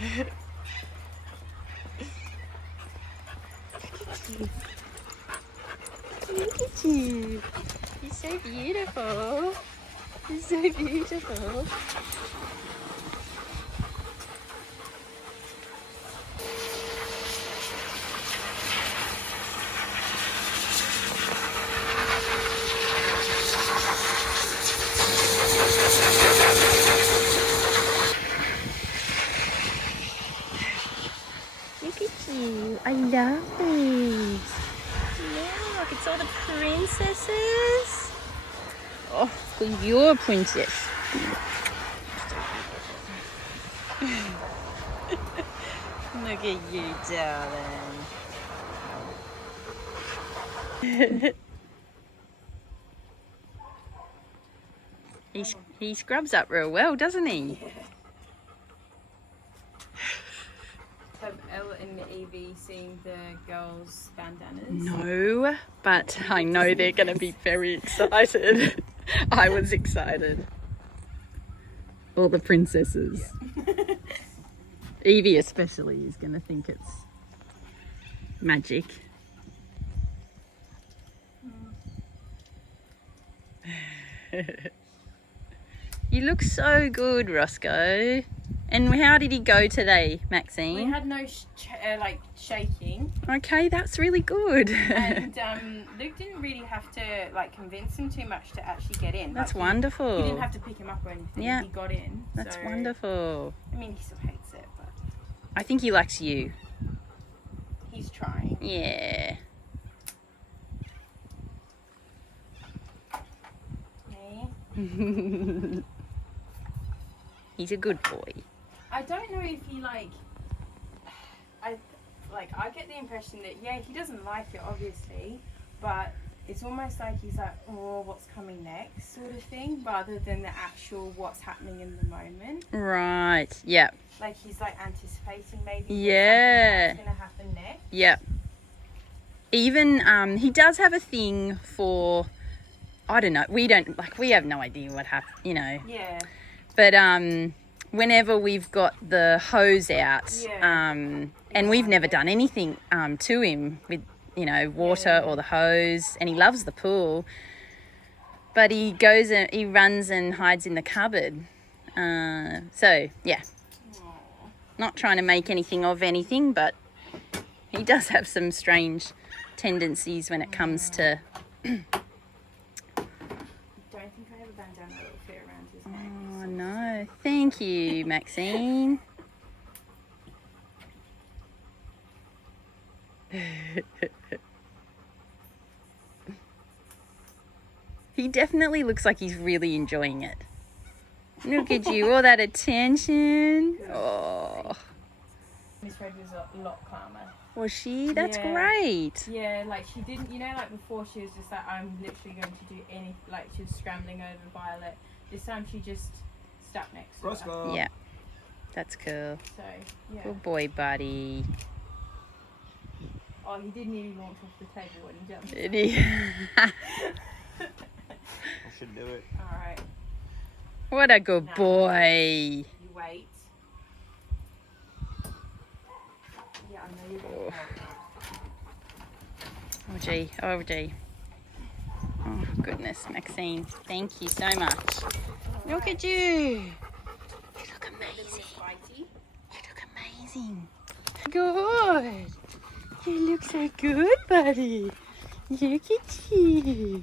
Look at you. You're so beautiful. You're so beautiful. Look at you. I love these. Look, it's all the princesses. Oh, because you're a princess. Look at you, darling. He scrubs up real well, doesn't he? Yeah. Have Elle and Evie seen the girls' bandanas? No, but I know they're going to be very excited. I was excited. All the princesses. Yeah. Evie especially is going to think it's magic. You look so good, Roscoe. And how did he go today, Maxine? We had no shaking. Okay, that's really good. And Luke didn't really have to convince him too much to actually get in. That's wonderful. He didn't have to pick him up or anything. Yeah. He got in. That's so, wonderful. I mean, he still hates it, but I think he likes you. he's trying. Yeah. Me? He's a good boy. I don't know if he I get the impression that he doesn't like it obviously, but it's almost like he's like, oh, what's coming next sort of thing, rather than the actual what's happening in the moment. Right. Yeah. Like he's anticipating maybe Yeah. what's gonna happen next. Yeah. Even he does have a thing for, I don't know, we have no idea what happened, Yeah. But whenever we've got the hose out, Yeah. and we've never done anything to him with, water or the hose, and he loves the pool, but he goes and he runs and hides in the cupboard. So yeah, not trying to make anything of anything, but he does have some strange tendencies when it comes to. Don't think I have a bandana that will fit around his neck. Oh no, thank you, Maxine. He definitely looks like he's really enjoying it. Look at you, all that attention. Oh, Miss Red was a lot calmer. was she? That's Yeah. great. Yeah, she didn't, before she was just I'm literally going to do any, she was scrambling over Violet. This time she just stuck next to her. Roscoe. Yeah, that's cool. So, yeah. Good boy, buddy. Oh, he did nearly launch off the table when he jumped. Did he? I should do it. Alright, What a good No. boy. you wait. Yeah, I know you're going to help. Oh gee, oh gee. Oh goodness, Maxine, thank you so much. Look at you. You look amazing. Spicy. You look amazing. Good. You look so good, buddy. Look at you.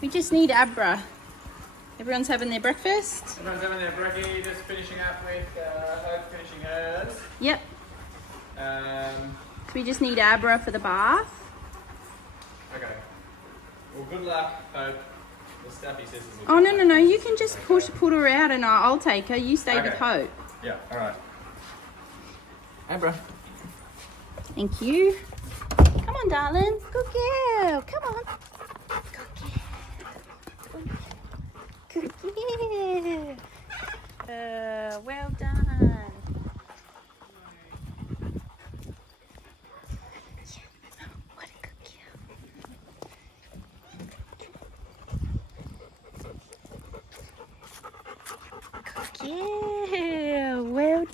We just need Abra. Everyone's having their breakfast? Everyone's having their brekkie, just finishing up with Hope finishing hers. Yep. Um, So we just need Abra for the bath. okay. Well, good luck, Hope. The stuffy sisters will Oh, be no, no, no. You can just put her out and I'll take her. You stay with Okay. Hope. Yeah, alright. Abra. Thank you. Come on, darling. Good girl. Come on. Good girl. Good girl. Well done. What a good girl.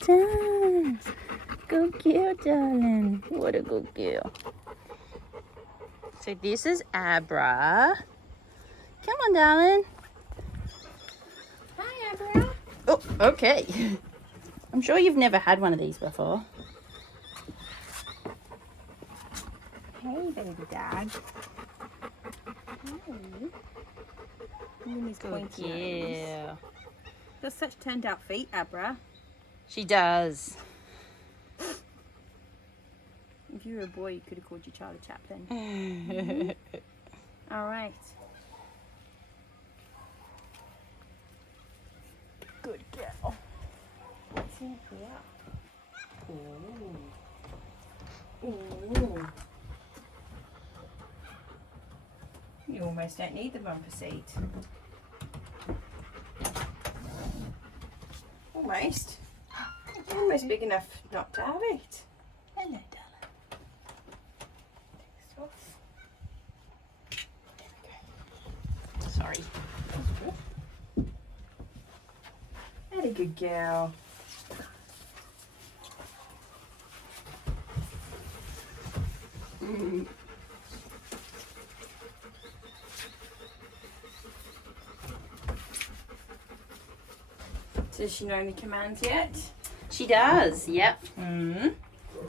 done. Good girl, darling. What a good girl. So this is Abra. Come on, darling. Hi, Abra. Oh, okay. I'm sure you've never had one of these before. Hey, baby dad. Hey. Look at his pointy nose. Yeah. Got such turned out feet, Abra. She does. If you were a boy, you could have called your child a chaplain. All right. Good girl. What's in here? Ooh. You almost don't need the bumper seat. Almost. It's almost big enough not to have it. Hello, darling. Sorry. Very good girl. Does she know any commands yet? She does, yep.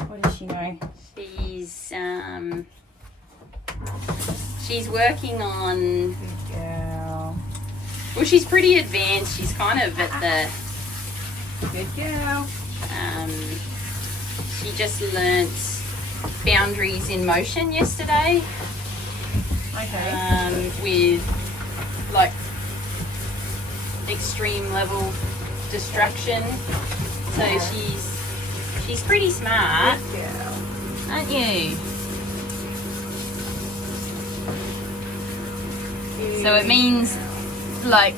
What does she know? She's working on, Good girl. well, she's pretty advanced. She's kind of at the, Good girl. she just learnt boundaries in motion yesterday. Okay. With like extreme level distraction. So she's pretty smart, Good girl. aren't you? So it means like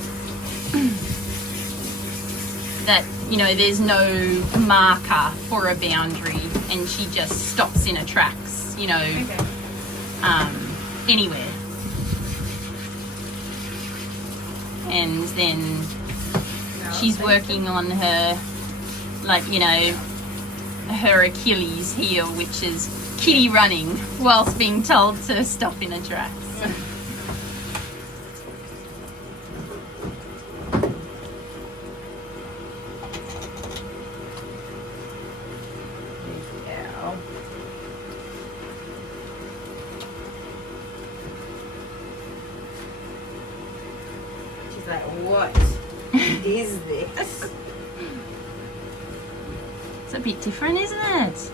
that, you know, there's no marker for a boundary and she just stops in her tracks, you know, Okay. Anywhere. And then she's working on her, like, you know, her Achilles heel, which is kitty running whilst being told to stop in her tracks. She's like, what is this? It's a bit different, isn't it?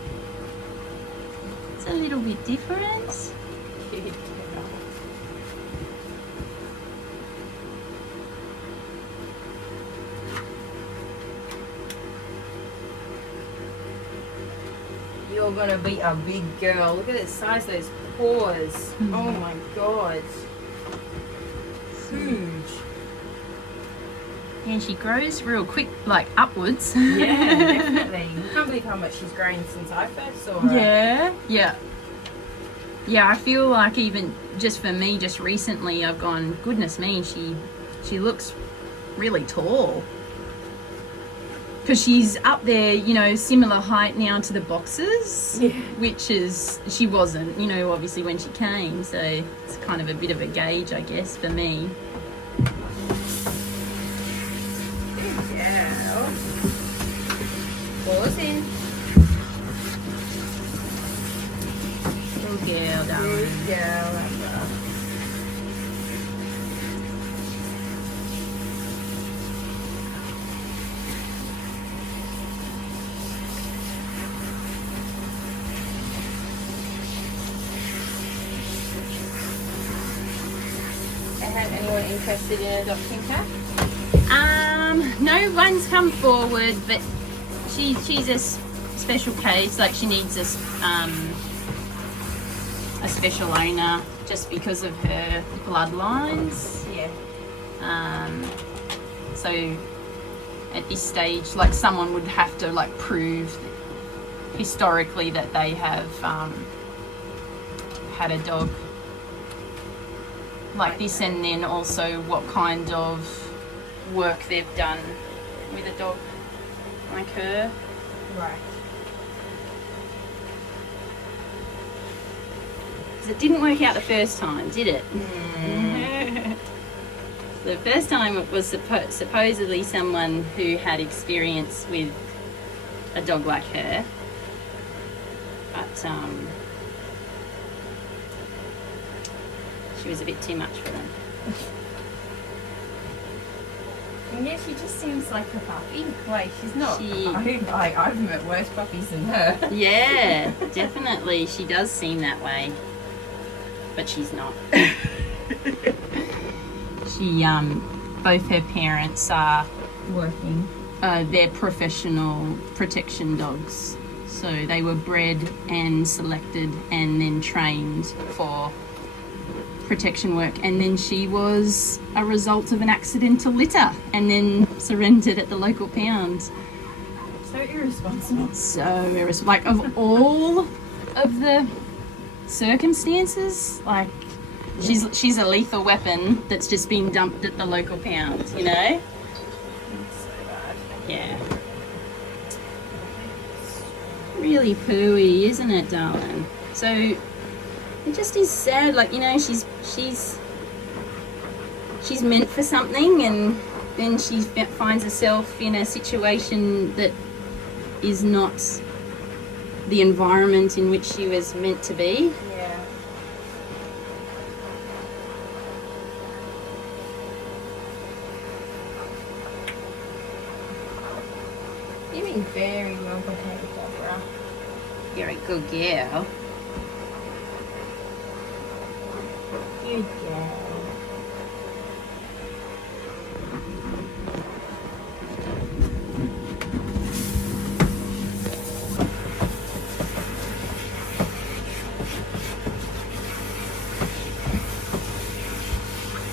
It's a little bit different. Good girl. You're gonna be a big girl. Look at the size of those paws. Oh my god. Huge. And she grows real quick, like upwards. Yeah, definitely. I can't believe how much she's grown since I first saw her. Yeah, I feel like even just for me, just recently, I've gone, goodness me, she looks really tall. Because she's up there, you know, similar height now to the boxers, Yeah. which is, she wasn't, you know, obviously when she came, so it's kind of a bit of a gauge, I guess, for me. Good girl. Paws in. Good girl, darling. Good girl, Amber. Have anyone interested in adopting cat? No one's come forward, but she's a special case. Like, she needs a special owner just because of her bloodlines. Yeah. So at this stage, like, someone would have to like prove historically that they have had a dog like this, and then also what kind of work they've done with a dog like her. Right. Because it didn't work out the first time, did it? The first time it was supposedly someone who had experience with a dog like her, but she was a bit too much for them. And yeah, she just seems like a puppy. Like, she's not. She- I've met worse puppies than her. Yeah, definitely, she does seem that way, but she's not. She, both her parents are Working. they're professional protection dogs. So they were bred and selected and then trained for protection work. And then she was a result of an accidental litter and then surrendered at the local pound. So irresponsible. So like of all of the circumstances, like she's a lethal weapon that's just been dumped at the local pound, you know? So bad. Yeah. Really pooey, isn't it, darling? So it just is sad, like, you know, she's meant for something and then she finds herself in a situation that is not the environment in which she was meant to be. Yeah. You've been very well behaved, Abra. You're a good girl. Good girl.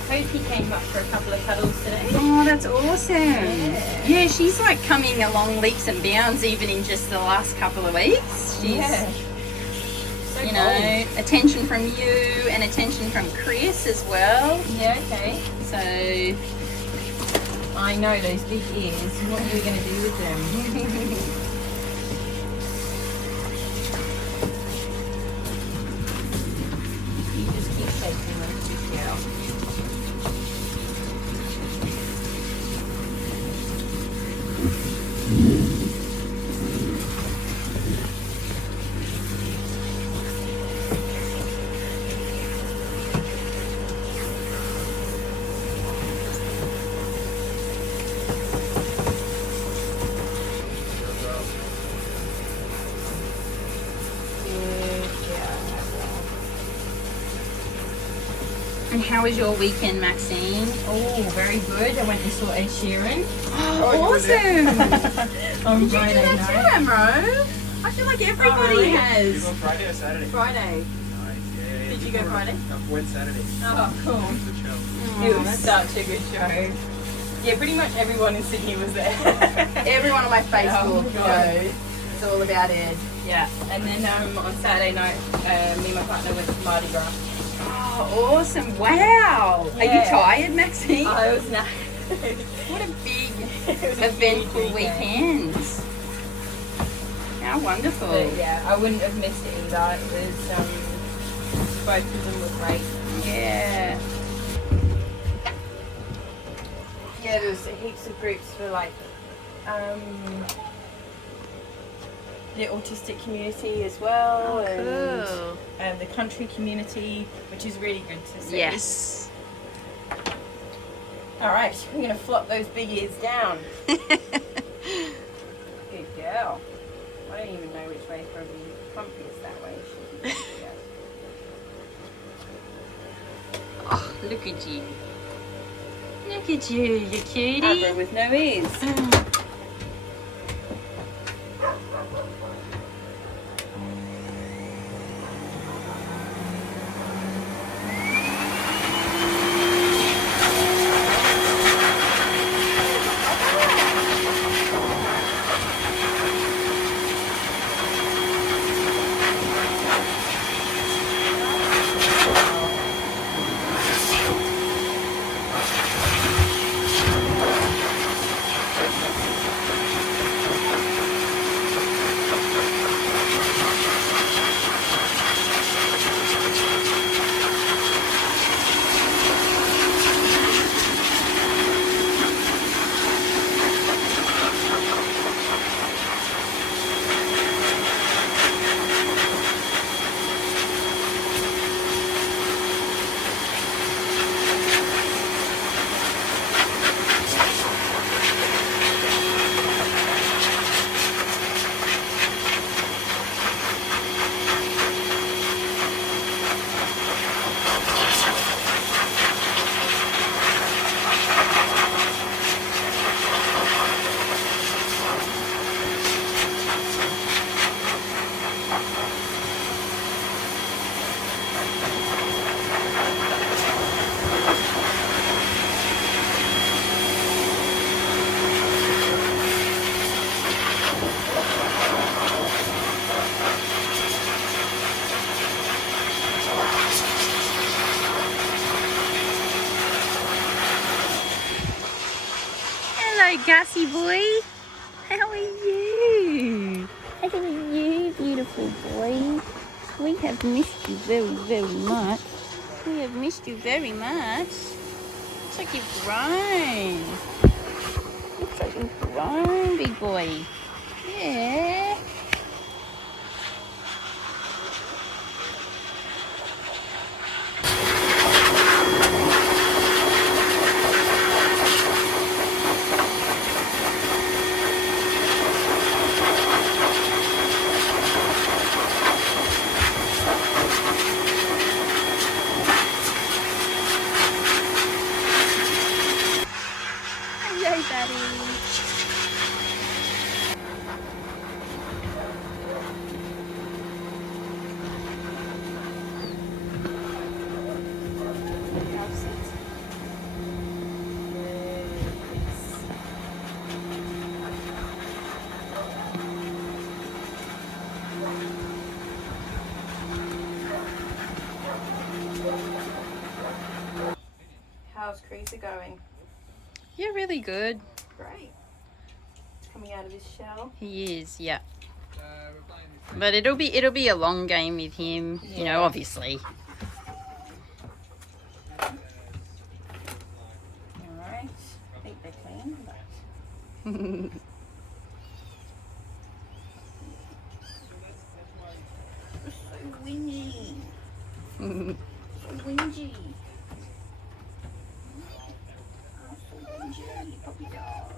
Hope he came up for a couple of cuddles today. Oh, that's awesome. Yeah. Yeah, she's like coming along leaps and bounds even in just the last couple of weeks. She's, Yeah. So you know, attention from you and attention from Chris as well. cool. Yeah, okay. So, I know those big ears. What are we going to do with them? You just keep shaking them, good girl. Good girl. and how was your weekend, Maxine? Oh, very good. I went and saw Ed Sheeran Oh, awesome. on Did you do Friday that night. too, Amro? I feel like everybody really? You has. go Friday or Saturday? Friday. Nice. Yeah. Did you go Friday? I went Saturday. Oh, cool. Good show. Oh, It was that's- such a good show. Yeah, pretty much everyone in Sydney was there. Everyone on my Oh Facebook my God. knows. It's all about Ed. Yeah, and then on Saturday night, me and my partner went to Mardi Gras. Oh, awesome. Wow. Are you Yeah. tired, Maxine? I was nice. What a big It was a eventful huge weekend. How wonderful. But yeah, I wouldn't have missed it either. It was, both of them were great. Yeah. Yeah, there was heaps of groups for like, the autistic community as well, Cool. and the country community, which is really good to see. Yes. All right, we're gonna flop those big ears down. Good girl. I don't even know which way from the comfiest that way. Oh, look at you. Look at you, you cutie. Abra with no ears. Hello, Gussie boy. How are you? How are you, beautiful boy? We have missed you very, very much. We have missed you very much. Looks like you've grown. Looks like you've grown, big boy. Yeah. Hello, buddy. How's Cruiser going? You're really good. Great. Coming out of his shell. He is, yeah. But it'll be a long game with him, you know, obviously. Alright. I think they're clean. But... so windy. So windy. Puppy dog.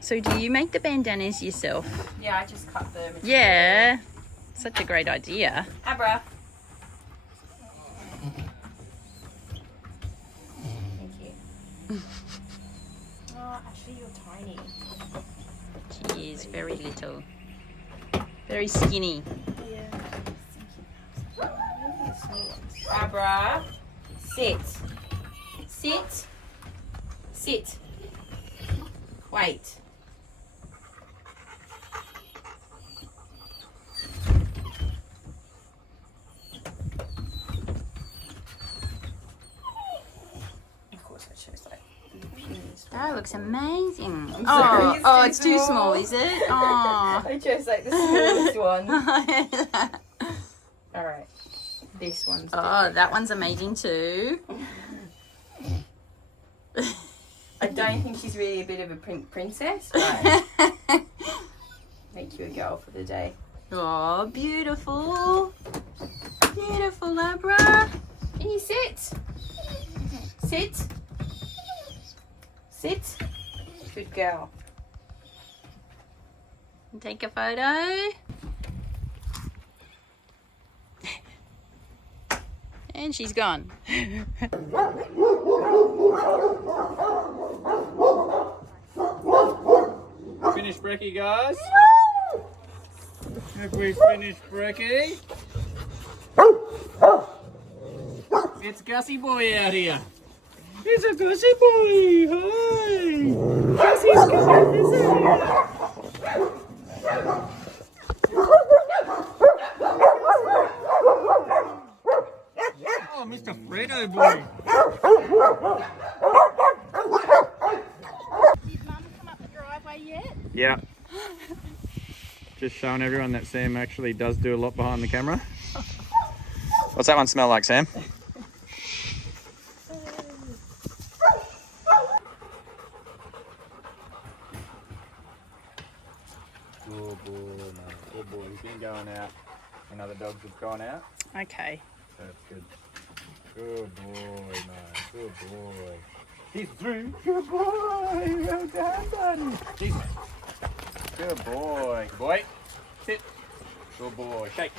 So do you make the bandanas yourself? Yeah, I just cut them. Yeah. Such a great idea. Abra. Thank you. Oh, actually, you're tiny. She is very little. Very skinny. Yeah. Abra, sit. Sit. Sit. Wait. Of course, that shows like. That looks amazing. sorry, Oh, it's it's too too small, small. is it? Oh. I chose like the smallest one. All right, this one's. Oh, that one's amazing too. I don't think she's really a bit of a princess, but make you a girl for the day. Oh, beautiful. Beautiful, Abra. Can you sit? Sit. Sit. Good girl. Take a photo. And she's gone. Finished brekkie, guys? Have we finished brekkie? It's Gussie boy out here. It's a Gussie boy. Hi. Gussie's coming to visit. Oh, Mr. Fredo boy. Did Mum come up the driveway yet? Yeah. Just showing everyone that Sam actually does do a lot behind the camera. What's that one smell like, Sam? Good boy, mate. Good boy. He's been going out when other dogs have gone out. Okay. That's good. Good boy, mate. Good boy. He's through. Good boy. Well done, buddy. He's... Good boy. Boy. Sit. Good boy. Shake.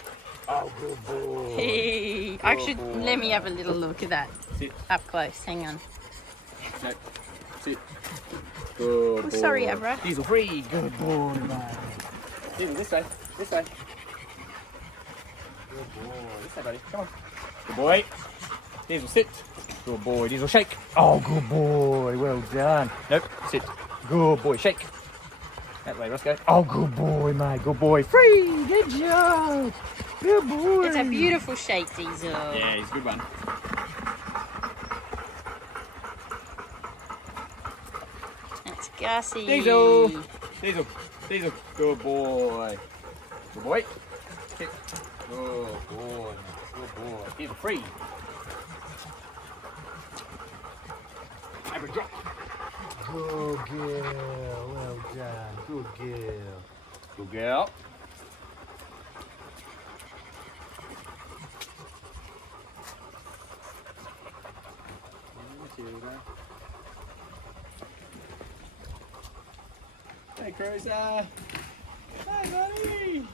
Oh, good boy. Hey, actually, let me have a little look at that. Sit. Up close. Hang on. Shake. Sit. Good boy. Sorry, Abra. He's free. Good boy, mate. Diesel, this way. This way. Good boy. This way, buddy. Come on. Good boy. Diesel, sit. Good boy. Diesel, shake. Oh, good boy. Well done. Nope. Sit. Good boy. Shake. That way, Roscoe. Oh, good boy, mate. Good boy. Free. Good job. Good boy. It's a beautiful shake, Diesel. Yeah, he's a good one. Gussie. Diesel. Diesel. Diesel. Good boy. Good boy. Kick. Good boy. Good boy. Diesel free. Abra drop. Good girl. Well done. Good girl. Good girl. Hey, Cruiser. Hey, buddy.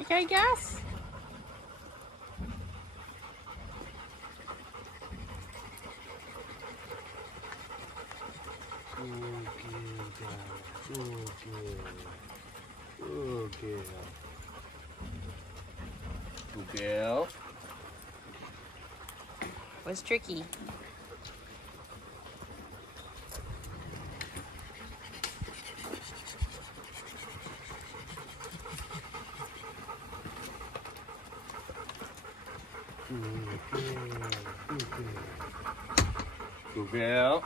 Okay, Gus. Good girl. Was tricky. Good girl.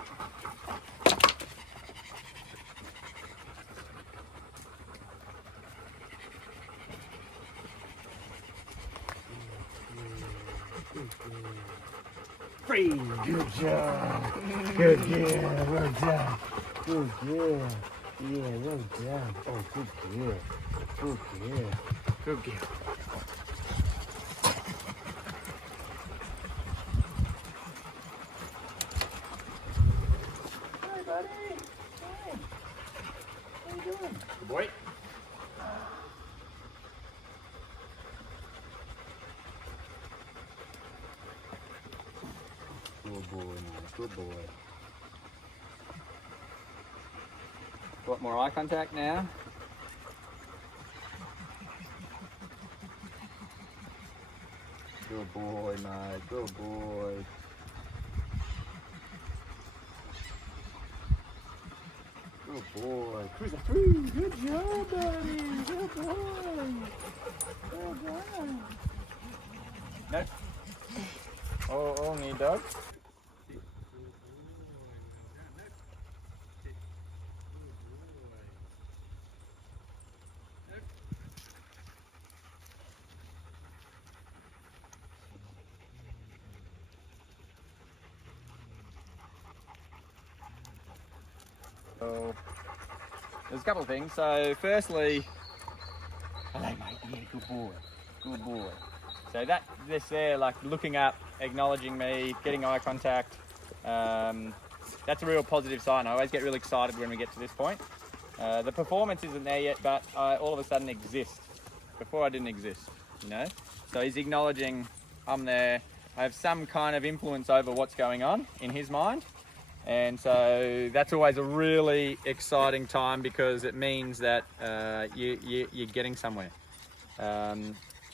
Free. Good job. Good girl. Well done. Good girl. Yeah, well done. Oh, good girl. Good girl. Good girl. Hi, buddy. Hi. How you doing? Good boy. Good boy, nice. Good boy. Got more eye contact now. Good boy, mate. Good boy. Good boy. Cruiser through. Good job, buddy. Good boy. Well done. No. All need dog. So, there's a couple of things. So, firstly, hello, mate. Yeah, good boy. Good boy. So this there, like looking up, acknowledging me, getting eye contact. That's a real positive sign. I always get really excited when we get to this point. The performance isn't there yet, but I all of a sudden exist. Before I didn't exist, you know. So he's acknowledging I'm there. I have some kind of influence over what's going on in his mind. And so that's always a really exciting time because it means that you're getting somewhere.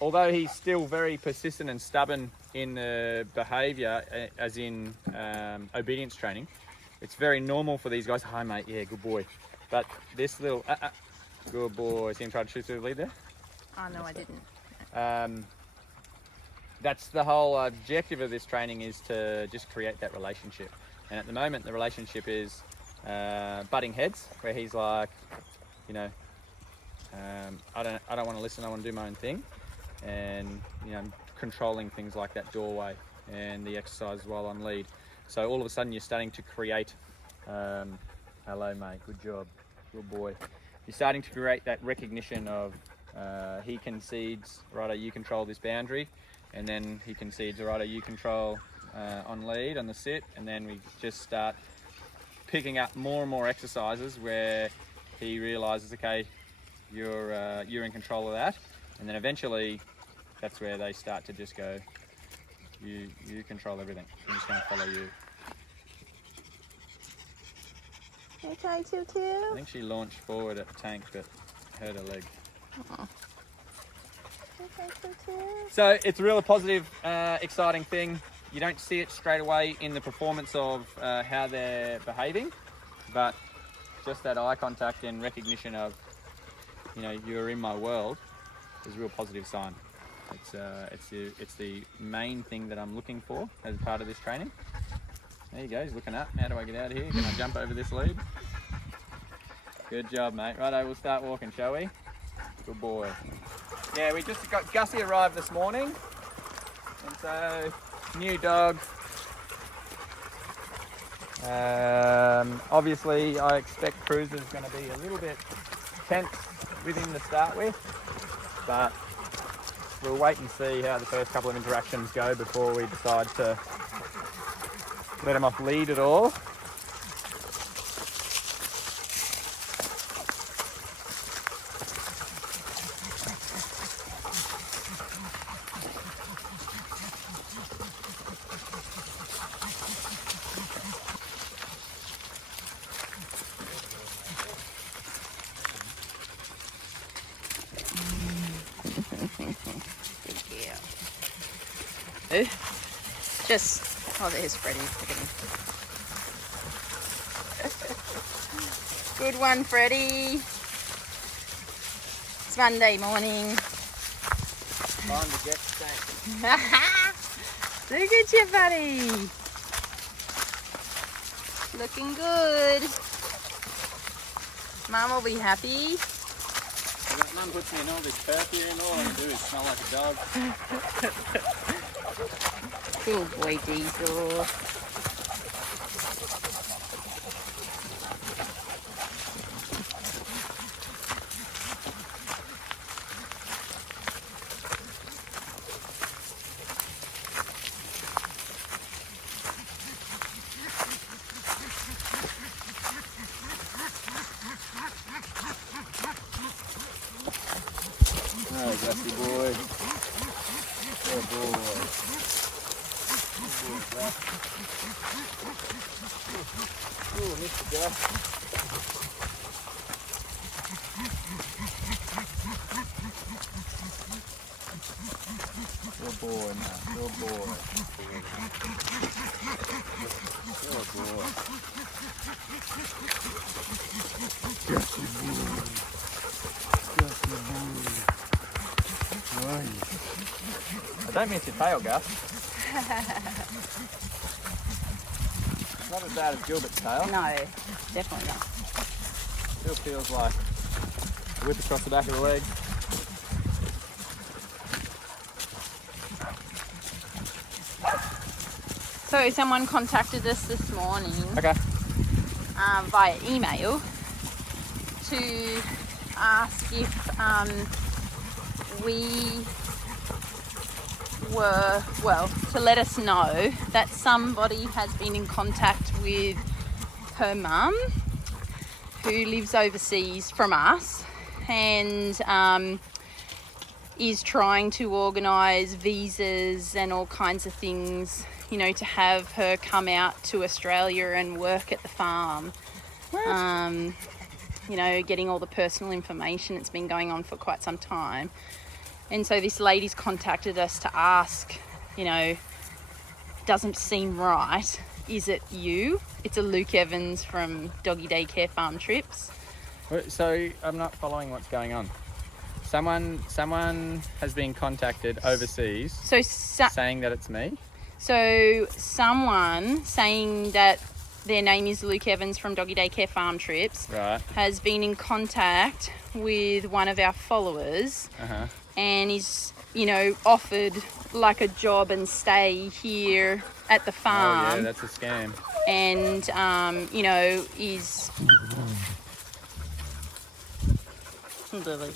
Although he's still very persistent and stubborn in the behaviour, as in obedience training, it's very normal for these guys. Hi, mate. Yeah, good boy. But this little good boy. See him try to shoot through the lead there? Oh, no, I didn't. That's the whole objective of this training, is to just create that relationship. And at the moment, the relationship is butting heads, where he's like, you know, I don't want to listen. I want to do my own thing, and you know, controlling things like that doorway and the exercise while on lead. So all of a sudden, you're starting to create. Hello, mate. Good job. Good boy. You're starting to create that recognition of he concedes, righto, you control this boundary, and then he concedes, righto, you control on lead, on the sit, and then we just start picking up more and more exercises where he realizes, okay, you're in control of that, and then eventually that's where they start to just go, you control everything, I'm just going to follow you. Okay, Tutu. I think she launched forward at the tank but hurt her leg. Okay, Tutu. So it's a real positive, exciting thing. You don't see it straight away in the performance of how they're behaving, but just that eye contact and recognition of, you know, you're in my world is a real positive sign. It's the main thing that I'm looking for as part of this training. There you go, he's looking up. How do I get out of here? Can I jump over this lead? Good job, mate. Righto, we'll start walking, shall we? Good boy. Yeah, we just got Gussie arrived this morning. And so, new dog. Obviously, I expect Cruiser's going to be a little bit tense with him to start with. But we'll wait and see how the first couple of interactions go before we decide to let him off lead at all. Oh, there's Freddie. Look at him. Good one, Freddie. It's Monday morning. Time to get stank. Look at you, buddy. Looking good. Mum will be happy. Mum puts me in all this perfume, all I do is smell like a dog. Good boy, Diesel. Oh, Gussie boy. Good boy. Oh, Mr. Gus. Good boy, man. Good boy. Good boy. Gussie boy. Gussie boy. I don't miss your tail, Gus. Not as bad as Gilbert's tail. No, definitely not. Still feels like a whip across the back of the leg. So someone contacted us this morning Okay. via email to ask if we were, well, to let us know that somebody has been in contact with her mum who lives overseas from us and is trying to organise visas and all kinds of things, you know, to have her come out to Australia and work at the farm. You know, getting all the personal information. It's been going on for quite some time. And so this lady's contacted us to ask, you know, doesn't seem right. Is it you? It's a Luke Evans from Doggy Daycare Farm Trips. So I'm not following what's going on. Someone has been contacted overseas saying that it's me. So someone saying that their name is Luke Evans from Doggy Daycare Farm Trips, right, has been in contact with one of our followers and is, you know, offered like a job and stay here at the farm. Oh yeah, that's a scam. And, you know, is... Lily.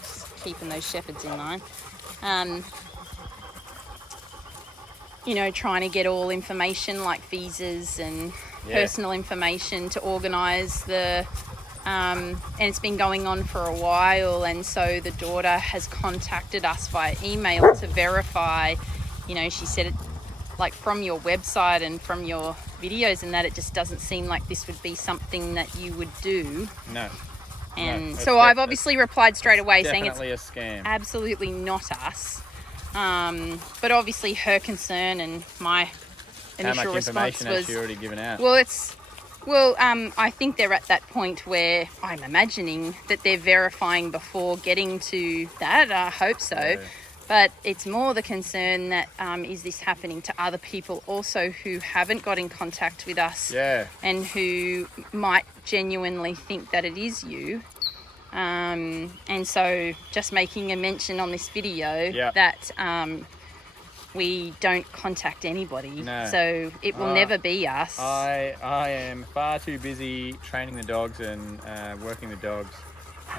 Just keeping those shepherds in line. You know, trying to get all information like visas and personal information to organise the... and it's been going on for a while, and so the daughter has contacted us via email to verify. You know, she said it, like, from your website and from your videos and that, it just doesn't seem like this would be something that you would do. No. And so I've obviously replied straight away saying it's definitely a scam. Absolutely not us. But obviously her concern and my initial response How much information has was, she already given out? well, it's Well, I think they're at that point where I'm imagining that they're verifying before getting to that. I hope so. Yeah. But it's more the concern that is this happening to other people also who haven't got in contact with us Yeah. and who might genuinely think that it is you. And so just making a mention on this video that we don't contact anybody. No. So it will never be us. I am far too busy training the dogs and working the dogs.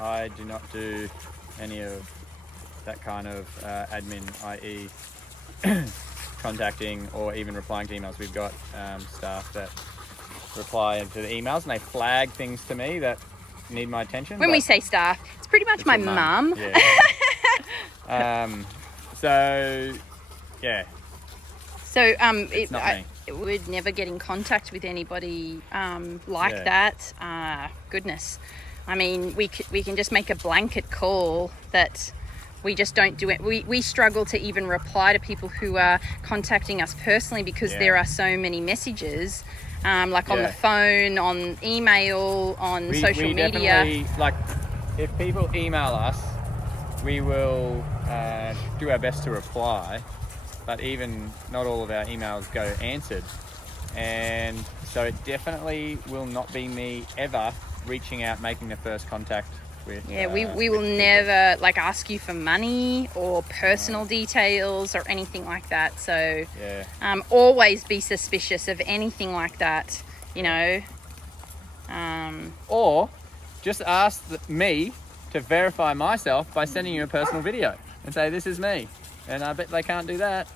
I do not do any of that kind of admin, i.e. contacting or even replying to emails. We've got staff that reply to the emails and they flag things to me that need my attention. When we say staff, it's pretty much my mum. Yeah. So, yeah. So not me. We'd never get in contact with anybody like that. Goodness. I mean, we can just make a blanket call that we just don't do it. We struggle to even reply to people who are contacting us personally because there are so many messages, like on the phone, on email, on social media. Definitely, like, if people email us, we will do our best to reply, but even not all of our emails go answered. And so it definitely will not be me ever reaching out, making the first contact with we will never like ask you for money or personal details or anything like that. So always be suspicious of anything like that, you know. Or just ask me to verify myself by sending you a personal video and say this is me. And I bet they can't do that.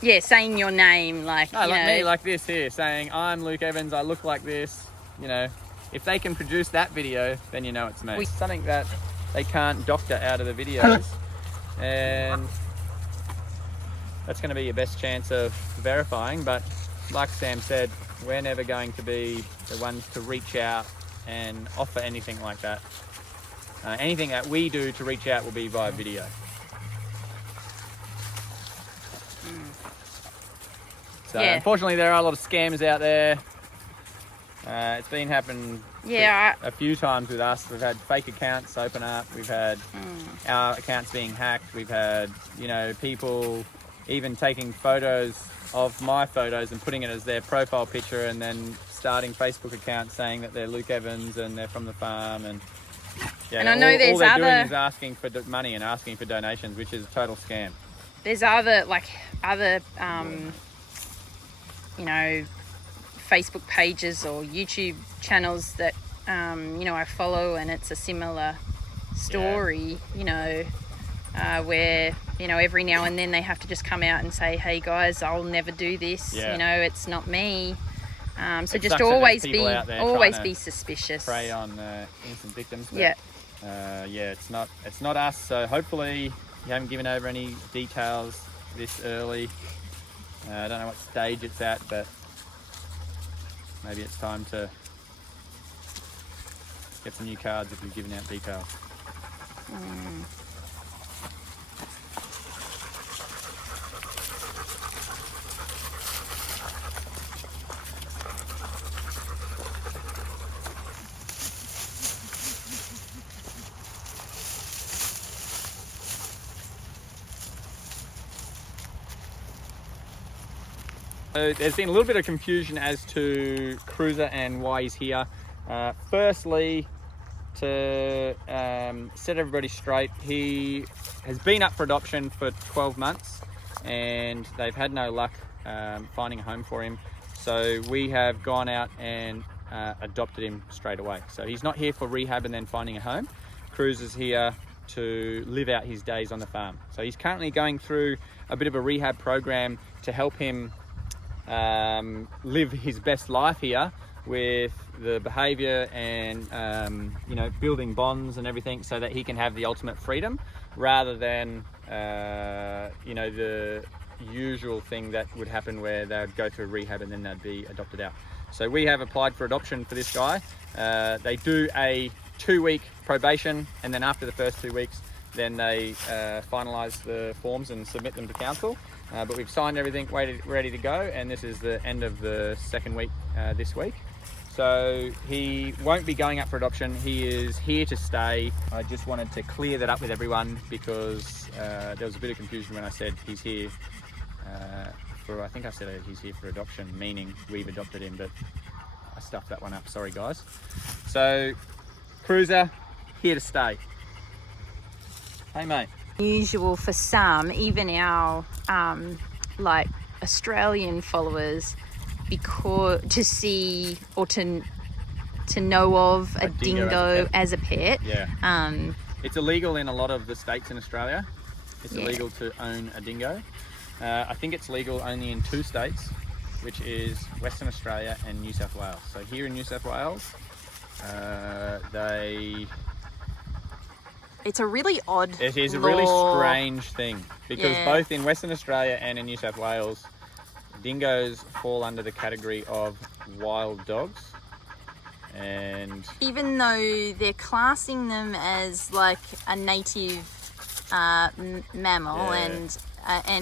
Yeah, saying your name, like, me, like this here, saying I'm Luke Evans, I look like this, you know. If they can produce that video, then you know it's me. Something that they can't doctor out of the videos, and that's going to be your best chance of verifying. But like Sam said, we're never going to be the ones to reach out and offer anything like that. Anything that we do to reach out will be via video. So unfortunately, there are a lot of scammers out there. It's been happening a few times with us. We've had fake accounts open up. We've had our accounts being hacked. We've had, you know, people even taking photos of my photos and putting it as their profile picture and then starting Facebook accounts saying that they're Luke Evans and they're from the farm. And and I know all there's they're doing is asking for money and asking for donations, which is a total scam. There's other you know, Facebook pages or YouTube channels that you know, I follow, and it's a similar story, you know, where, you know, every now and then they have to just come out and say, hey guys, I'll never do this, you know, it's not me. So just always be suspicious. Prey on innocent victims. But, it's not us. So hopefully you haven't given over any details this early. I don't know what stage it's at, but maybe it's time to get some new cards if you've given out details. So there's been a little bit of confusion as to Cruiser and why he's here. Firstly, to set everybody straight, he has been up for adoption for 12 months and they've had no luck finding a home for him. So we have gone out and adopted him straight away. So he's not here for rehab and then finding a home. Cruiser's here to live out his days on the farm. So he's currently going through a bit of a rehab program to help him live his best life here with the behavior and you know, building bonds and everything so that he can have the ultimate freedom rather than you know, the usual thing that would happen where they would go through rehab and then they'd be adopted out. So we have applied for adoption for this guy. They do a 2-week probation, and then after the first 2 weeks then they finalise the forms and submit them to council. But we've signed everything, ready to go, and this is the end of the second week this week. So he won't be going up for adoption. He is here to stay. I just wanted to clear that up with everyone because there was a bit of confusion when I said he's here I think I said he's here for adoption, meaning we've adopted him, but I stuffed that one up. Sorry, guys. So, Cruiser, here to stay. Hey, mate. Usual for some, even our like Australian followers, because to see or to know of a dingo as a pet. Yeah. It's illegal in a lot of the states in Australia. It's illegal to own a dingo. I think it's legal only in 2 states, which is Western Australia and New South Wales. So here in New South Wales, it's a really odd It is a law. really strange thing because both in Western Australia and in New South Wales, dingoes fall under the category of wild dogs. And even though they're classing them as like a native mammal and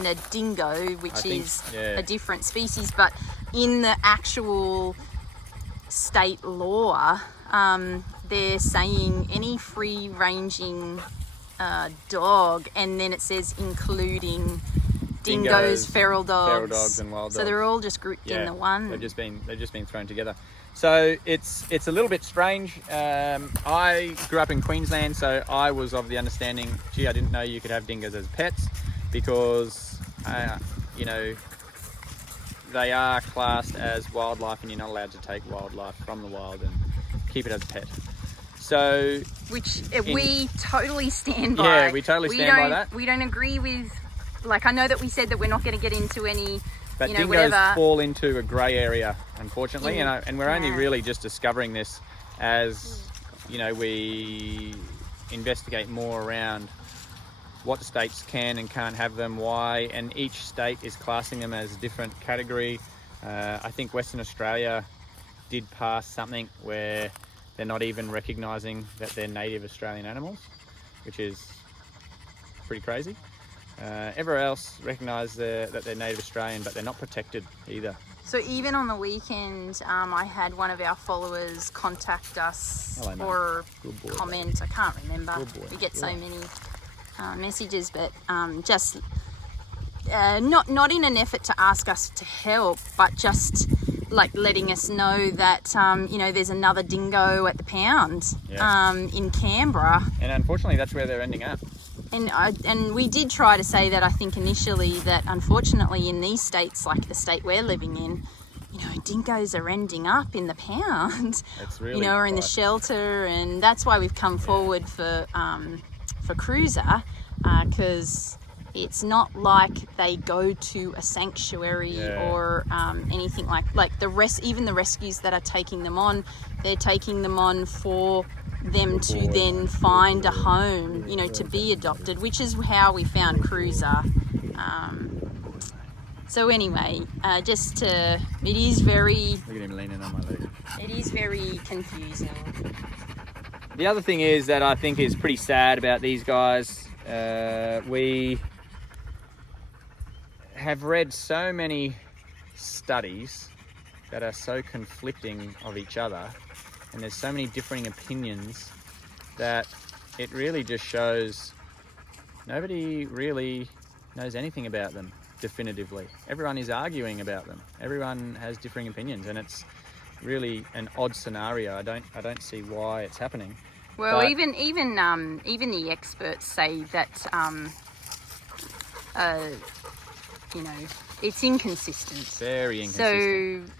a dingo, which is a different species, but in the actual state law, they're saying any free-ranging dog, and then it says including dingoes, feral dogs, and wild dogs. So they're all just grouped in the one. They've just been thrown together. So it's a little bit strange. I grew up in Queensland, so I was of the understanding, gee, I didn't know you could have dingoes as pets because, you know, they are classed as wildlife and you're not allowed to take wildlife from the wild and keep it as a pet. So, which we totally stand by. Yeah, we totally stand by that. We don't agree with, like, I know that we said that we're not going to get into any, but you know, dingoes whatever. fall into a grey area, unfortunately, and we're only really just discovering this as, you know, we investigate more around what states can and can't have them, why, and each state is classing them as a different category. I think Western Australia did pass something where they're not even recognising that they're native Australian animals, which is pretty crazy. Everywhere else recognise that they're native Australian, but they're not protected either. So even on the weekend, I had one of our followers contact us or comment. I can't remember. We get so many messages, but just not in an effort to ask us to help, but just like letting us know that you know, there's another dingo at the pound in Canberra, and unfortunately that's where they're ending up. And we did try to say that, I think initially, that unfortunately in these states, like the state we're living in, you know, dingoes are ending up in the pound, really, you know, or in the shelter, and that's why we've come forward for Cruiser, because it's not like they go to a sanctuary or anything like even the rescues that are taking them on, they're taking them on for them to then find a home, you know, to be adopted, which is how we found Cruiser. So anyway, it is very... Look at him leaning on my leg. It is very confusing. The other thing is that I think is pretty sad about these guys. We have read so many studies that are so conflicting of each other, and there's so many differing opinions that it really just shows nobody really knows anything about them definitively. Everyone is arguing about them. Everyone has differing opinions, and it's really an odd scenario. I don't see why it's happening. Well, but even the experts say that you know, it's inconsistent. Very inconsistent. So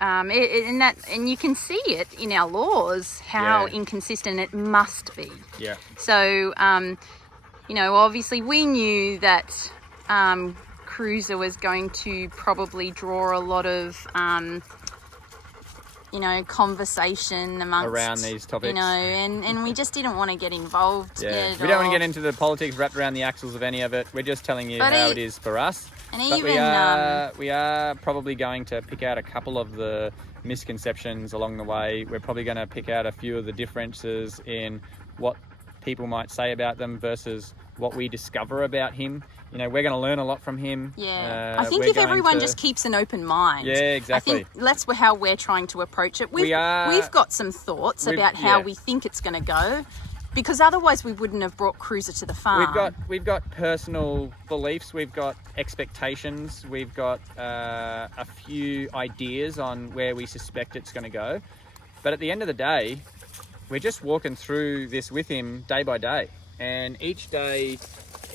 and you can see it in our laws how inconsistent it must be. Yeah. So you know, obviously we knew that Cruiser was going to probably draw a lot of you know, conversation around these topics, you know, and we just didn't want to get involved. Yeah, we don't want to get into the politics wrapped around the axles of any of it. We're just telling you how it is for us. And but even we are probably going to pick out a couple of the misconceptions along the way. We're probably going to pick out a few of the differences in what people might say about them versus what we discover about him. You know, we're going to learn a lot from him. Yeah. I think if everyone just keeps an open mind. Yeah, exactly. I think that's how we're trying to approach it. We've got some thoughts about how we think it's going to go, because otherwise we wouldn't have brought Cruiser to the farm. We've got personal beliefs, we've got expectations, we've got a few ideas on where we suspect it's going to go. But at the end of the day, we're just walking through this with him day by day. And each day,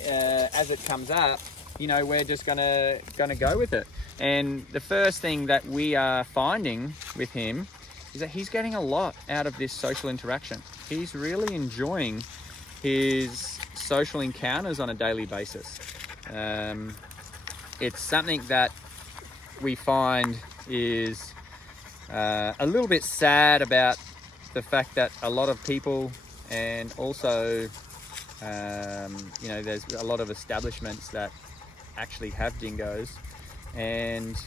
as it comes up, you know, we're just gonna go with it. And the first thing that we are finding with him is that he's getting a lot out of this social interaction. He's really enjoying his social encounters on a daily basis. It's something that we find is a little bit sad about the fact that a lot of people, and also you know, there's a lot of establishments that actually have dingoes, and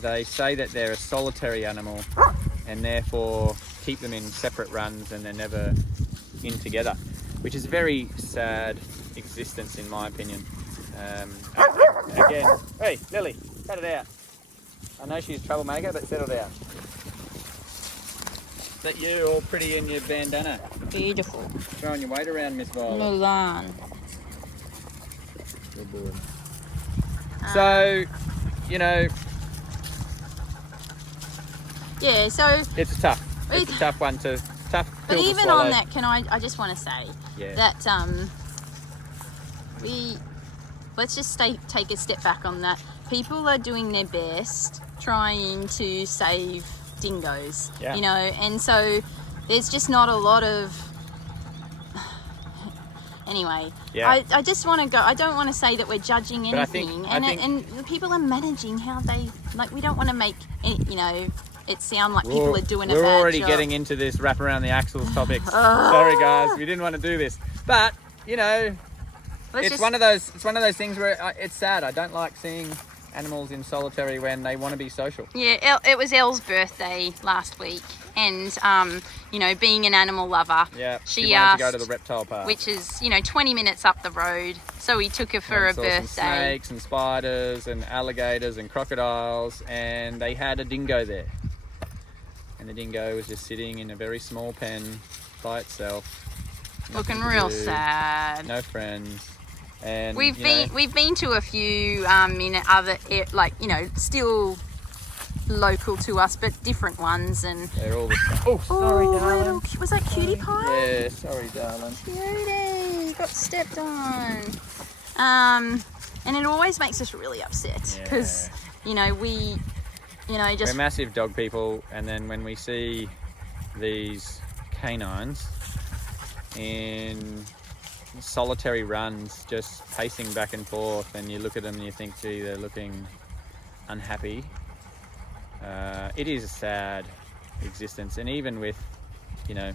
they say that they're a solitary animal and therefore keep them in separate runs and they're never in together, which is a very sad existence in my opinion. Again, hey Lily, cut it out. I know she's a troublemaker, but settle down. Is that you all pretty in your bandana? Beautiful. Throwing your weight around, Miss Violet. Mulan. Good boy. So, you know... Yeah, so... It's a tough one to... Tough But pill to even swallow. on that, I just want to say that let's just take a step back on that. People are doing their best trying to save dingoes, you know, and so there's just not a lot of... Anyway, I just want to go. I don't want to say that we're judging anything, and the people are managing how they like. We don't want to make you know it sound like people are doing a bad job. We're already getting into this wrap around the axles topics. Sorry guys, we didn't want to do this, but you know, it's one of those things where it's sad. I don't like seeing animals in solitary when they want to be social. Yeah, it was Elle birthday last week, and you know, being an animal lover, she wanted asked to go to the reptile park, which is, you know, 20 minutes up the road. So we took her for her birthday. Some snakes and spiders and alligators and crocodiles, and they had a dingo there. And the dingo was just sitting in a very small pen by itself, looking real sad. No friends. And we've been to a few in other, like, you know, still local to us, but different ones, and they're all the same. Oh, sorry, darling. Was that Cutie Pie? Yeah, sorry, darling. Cutie got stepped on. And it always makes us really upset because you know we're massive dog people, and then when we see these canines in solitary runs just pacing back and forth, and you look at them and you think, gee, they're looking unhappy. It is a sad existence. And even with, you know,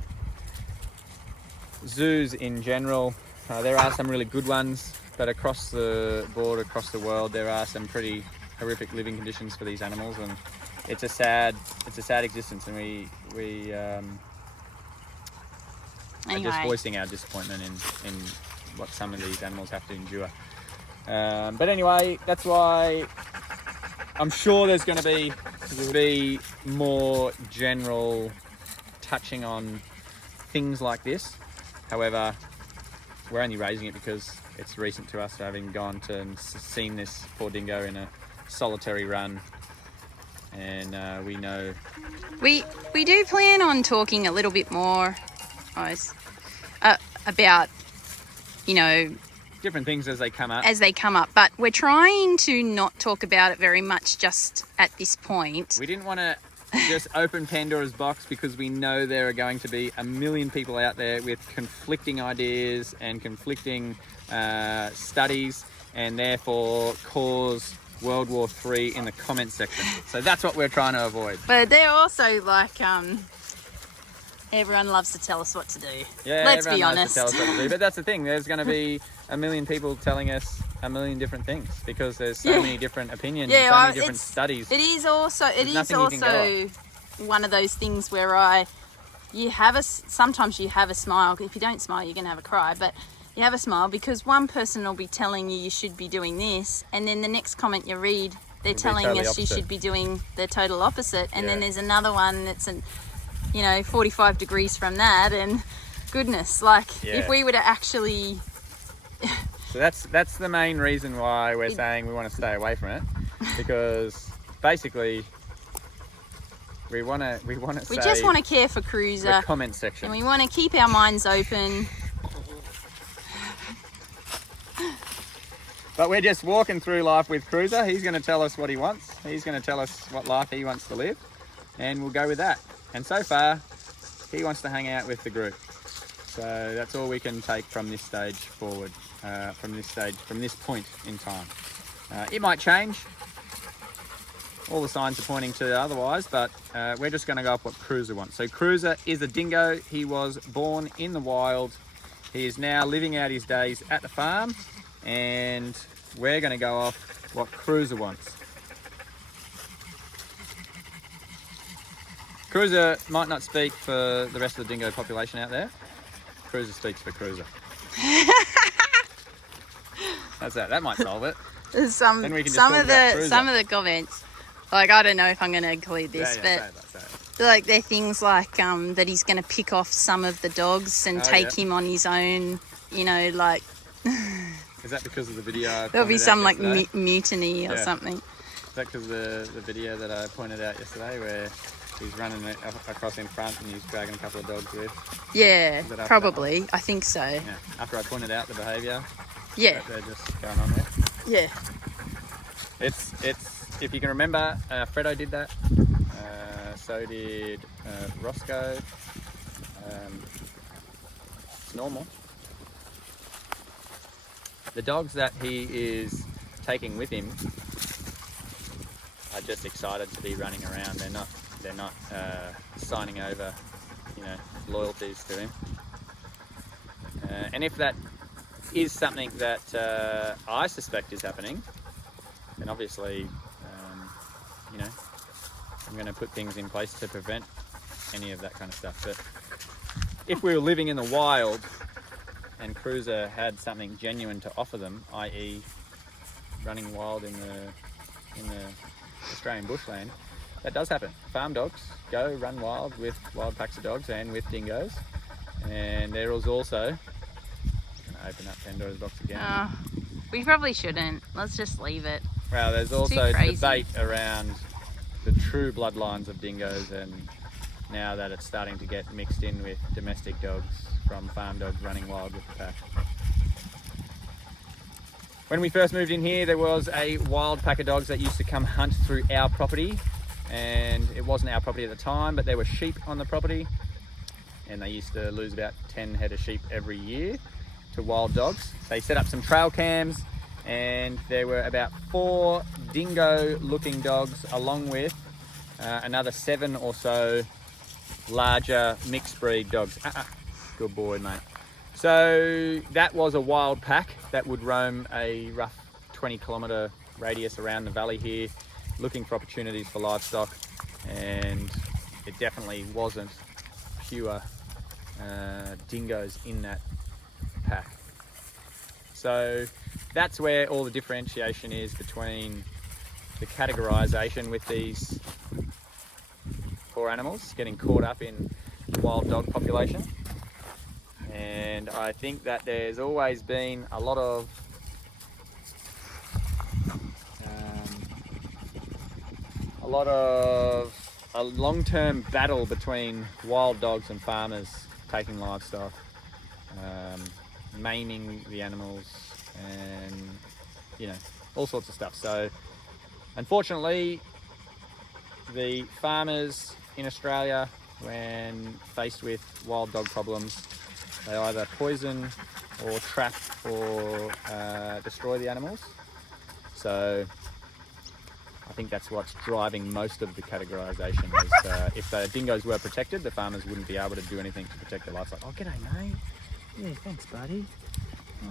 zoos in general, there are some really good ones, but across the board, across the world, there are some pretty horrific living conditions for these animals, and it's a sad existence, and we are just voicing our disappointment in what some of these animals have to endure. But anyway, that's why I'm sure there's going to be more general touching on things like this. However, we're only raising it because it's recent to us, having gone to and seen this poor dingo in a solitary run. And we know... We do plan on talking a little bit more, guys, about, you know... different things as they come up. But we're trying to not talk about it very much just at this point. We didn't want to just open Pandora's box, because we know there are going to be a million people out there with conflicting ideas and conflicting studies, and therefore cause World War III in the comments section. So that's what we're trying to avoid. But they're also like... everyone loves to tell us what to do. Yeah, let's be honest. Loves to tell us what to do. But that's the thing. There's going to be a million people telling us a million different things, because there's so many different opinions, and so many different studies. It is also one of those things where I sometimes you have a smile. If you don't smile, you're going to have a cry, but you have a smile because one person will be telling you should be doing this, and then the next comment you read, they're telling totally us you opposite. should be doing the total opposite, and then Yeah. there's another one that's 45 degrees from that, and goodness, like Yeah. if we were to actually So that's the main reason why we're saying we want to stay away from it, because basically we want to we just want to care for the Cruiser, comment section. and we want to keep our minds open. But we're just walking through life with Cruiser. He's going to tell us what he wants. He's going to tell us what life he wants to live, and we'll go with that. And so far, he wants to hang out with the group. So that's all we can take from this stage forward, from this point in time. It might change. All the signs are pointing to otherwise, but we're just going to go off what Cruiser wants. So Cruiser is a dingo. He was born in the wild. He is now living out his days at the farm, and we're going to go off what Cruiser wants. Cruiser might not speak for the rest of the dingo population out there. Cruiser speaks for Cruiser. How's that? That might solve it. Some Then we can just some talk of about the Cruiser. some of the comments, like I don't know if I'm going to include this, Say but it. like they're things like that he's going to pick off some of the dogs and Oh, take yeah. him on his own. Like Is that because of the video I there'll be pointed some out like yesterday? mutiny or Yeah. something. Is that because of the video that I pointed out yesterday where he's running across in front and he's dragging a couple of dogs with? Yeah, Is it after probably. I think so. Yeah. After I pointed out the behaviour Yeah, that they're just going on there. yeah. It's if you can remember, Fredo did that. So did Roscoe. It's normal. The dogs that he is taking with him are just excited to be running around. They're not signing over, loyalties to him. And if that is something that I suspect is happening, then obviously, I'm going to put things in place to prevent any of that kind of stuff. But if we were living in the wild and Cruiser had something genuine to offer them, i.e. running wild in the Australian bushland, that does happen. Farm dogs go run wild with wild packs of dogs and with dingoes. And there is also, I'm going to open up Pandora's box again. We probably shouldn't. Let's just leave it. Well, there's also crazy. debate around the true bloodlines of dingoes, and now that it's starting to get mixed in with domestic dogs from farm dogs running wild with the pack. When we first moved in here, there was a wild pack of dogs that used to come hunt through our property, and it wasn't our property at the time, but there were sheep on the property, and they used to lose about 10 head of sheep every year to wild dogs. They set up some trail cams, and there were about 4 dingo looking dogs along with another 7 or so larger mixed breed dogs. Good boy, mate. So that was a wild pack that would roam a rough 20-kilometre radius around the valley here, looking for opportunities for livestock, and it definitely wasn't pure dingoes in that pack. So that's where all the differentiation is between the categorization with these poor animals getting caught up in the wild dog population. And I think that there's always been a lot of a long-term battle between wild dogs and farmers taking livestock, maiming the animals, and all sorts of stuff. So unfortunately, the farmers in Australia, when faced with wild dog problems, they either poison or trap or destroy the animals. So I think that's what's driving most of the categorisation. Is if the dingoes were protected, the farmers wouldn't be able to do anything to protect their livestock. Oh, g'day, mate. Yeah, thanks, buddy.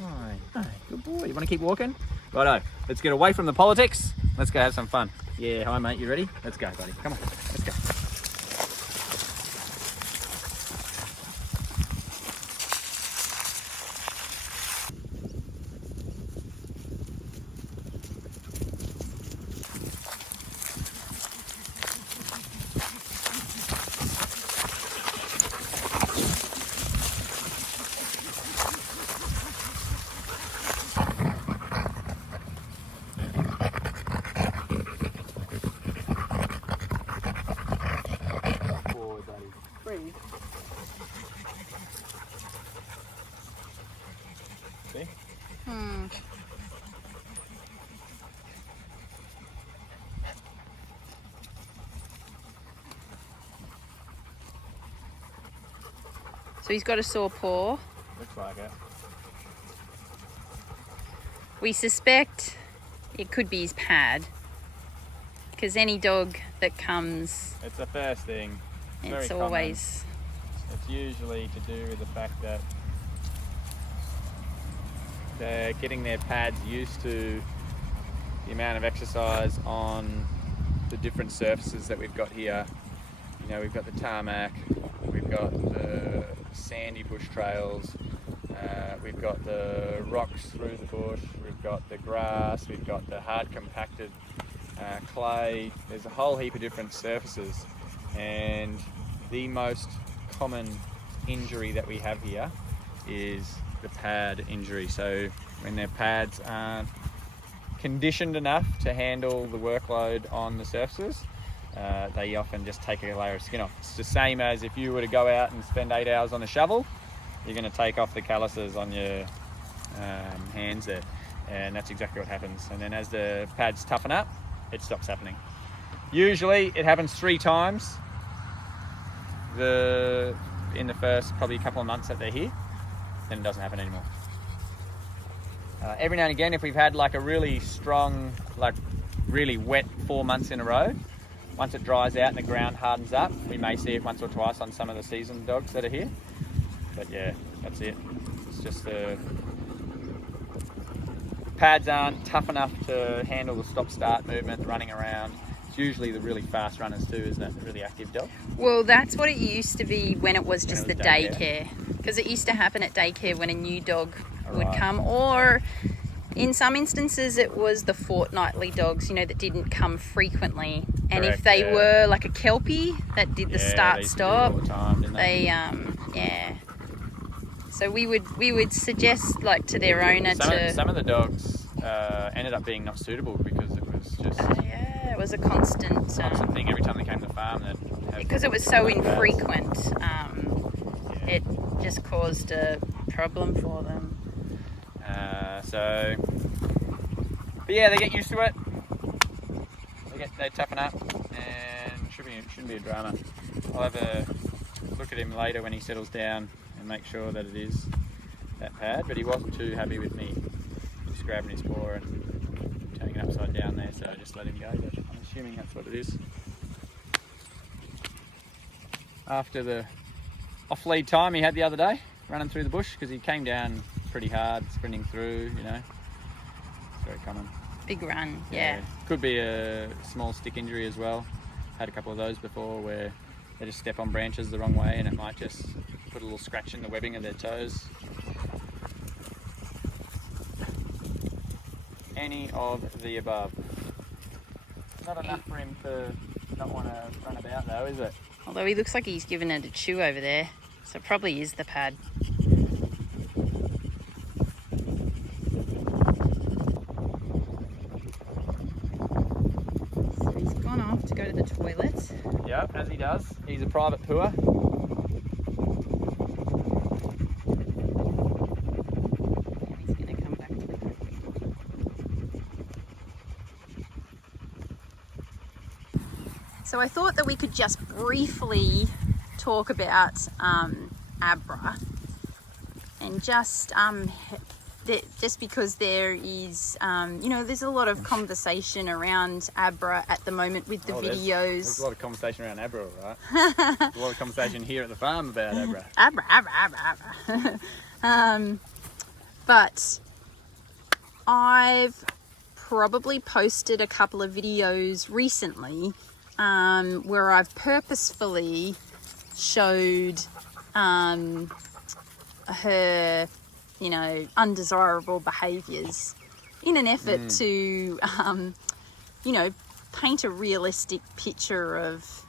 Hi, good boy. You want to keep walking? Righto, let's get away from the politics. Let's go have some fun. Yeah, hi, mate. You ready? Let's go, buddy. Come on, let's go. So he's got a sore paw. Looks like it. We suspect it could be his pad, because any dog that comes, It's the first thing. it's very always... It's usually to do with the fact that they're getting their pads used to the amount of exercise on the different surfaces that we've got here. You know, we've got the tarmac, we've got the sandy bush trails, we've got the rocks through the bush, we've got the grass, we've got the hard compacted clay. There's a whole heap of different surfaces, and the most common injury that we have here is the pad injury. So when their pads aren't conditioned enough to handle the workload on the surfaces, they often just take a layer of skin off. It's the same as if you were to go out and spend 8 hours on a shovel, you're going to take off the calluses on your hands there, and that's exactly what happens. And then as the pads toughen up, it stops happening. Usually it happens 3 times in the first probably couple of months that they're here, then it doesn't happen anymore. Every now and again, if we've had like a really strong, like really wet 4 months in a row, once it dries out and the ground hardens up, we may see it once or twice on some of the seasoned dogs that are here. But yeah, that's it. It's just the pads aren't tough enough to handle the stop-start movement, running around. It's usually the really fast runners too, isn't it? The really active dog. Well, that's what it used to be when it was just When the it was daycare. Because it used to happen at daycare when a new dog would Right. come, or in some instances it was the fortnightly dogs, you know, that didn't come frequently. And if Correct, they yeah. were like a Kelpie that did the Yeah, start they used to do it stop, all the time, didn't they? yeah. So we would suggest like to their owner Some of the dogs ended up being not suitable because it was just yeah, it was a constant constant thing every time they came to the farm. because it was so pads. infrequent. Yeah. It just caused a problem for them. But yeah, they get used to it. They toughen up, and shouldn't be a drama. I'll have a look at him later when he settles down and make sure that it is that pad. But he wasn't too happy with me just grabbing his paw and turning it upside down there, so I just let him go. But I'm assuming that's what it is. After the off-lead time he had the other day, running through the bush, because he came down pretty hard, sprinting through, you know. It's very common. Big run, yeah. Could be a small stick injury as well. Had a couple of those before where they just step on branches the wrong way and it might just put a little scratch in the webbing of their toes. Any of the above. Not enough for him to not want to run about though, is it? Although he looks like he's given it a chew over there, so it probably is the pad. So he's gone off to go to the toilet. Yep, as he does. He's a private pooer. He's going to come back to the group. So I thought that we could just briefly talk about Abra, and just because there is, you know, there's a lot of conversation around Abra at the moment with the videos. There's a lot of conversation around Abra, right? There's a lot of conversation here at the farm about Abra. Abra. But I've probably posted a couple of videos recently where I've purposefully showed her, you know, undesirable behaviours in an effort to, you know, paint a realistic picture of,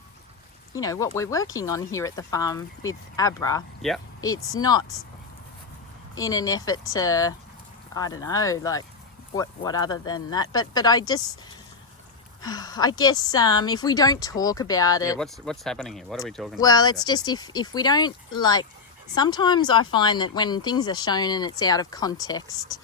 you know, what we're working on here at the farm with Abra. Yep. It's not in an effort to, I don't know, like what other than that. But I just, I guess if we don't talk about it. Yeah, what's happening here? What are we talking about? Well, it's just if we don't, like, sometimes I find that when things are shown and it's out of context,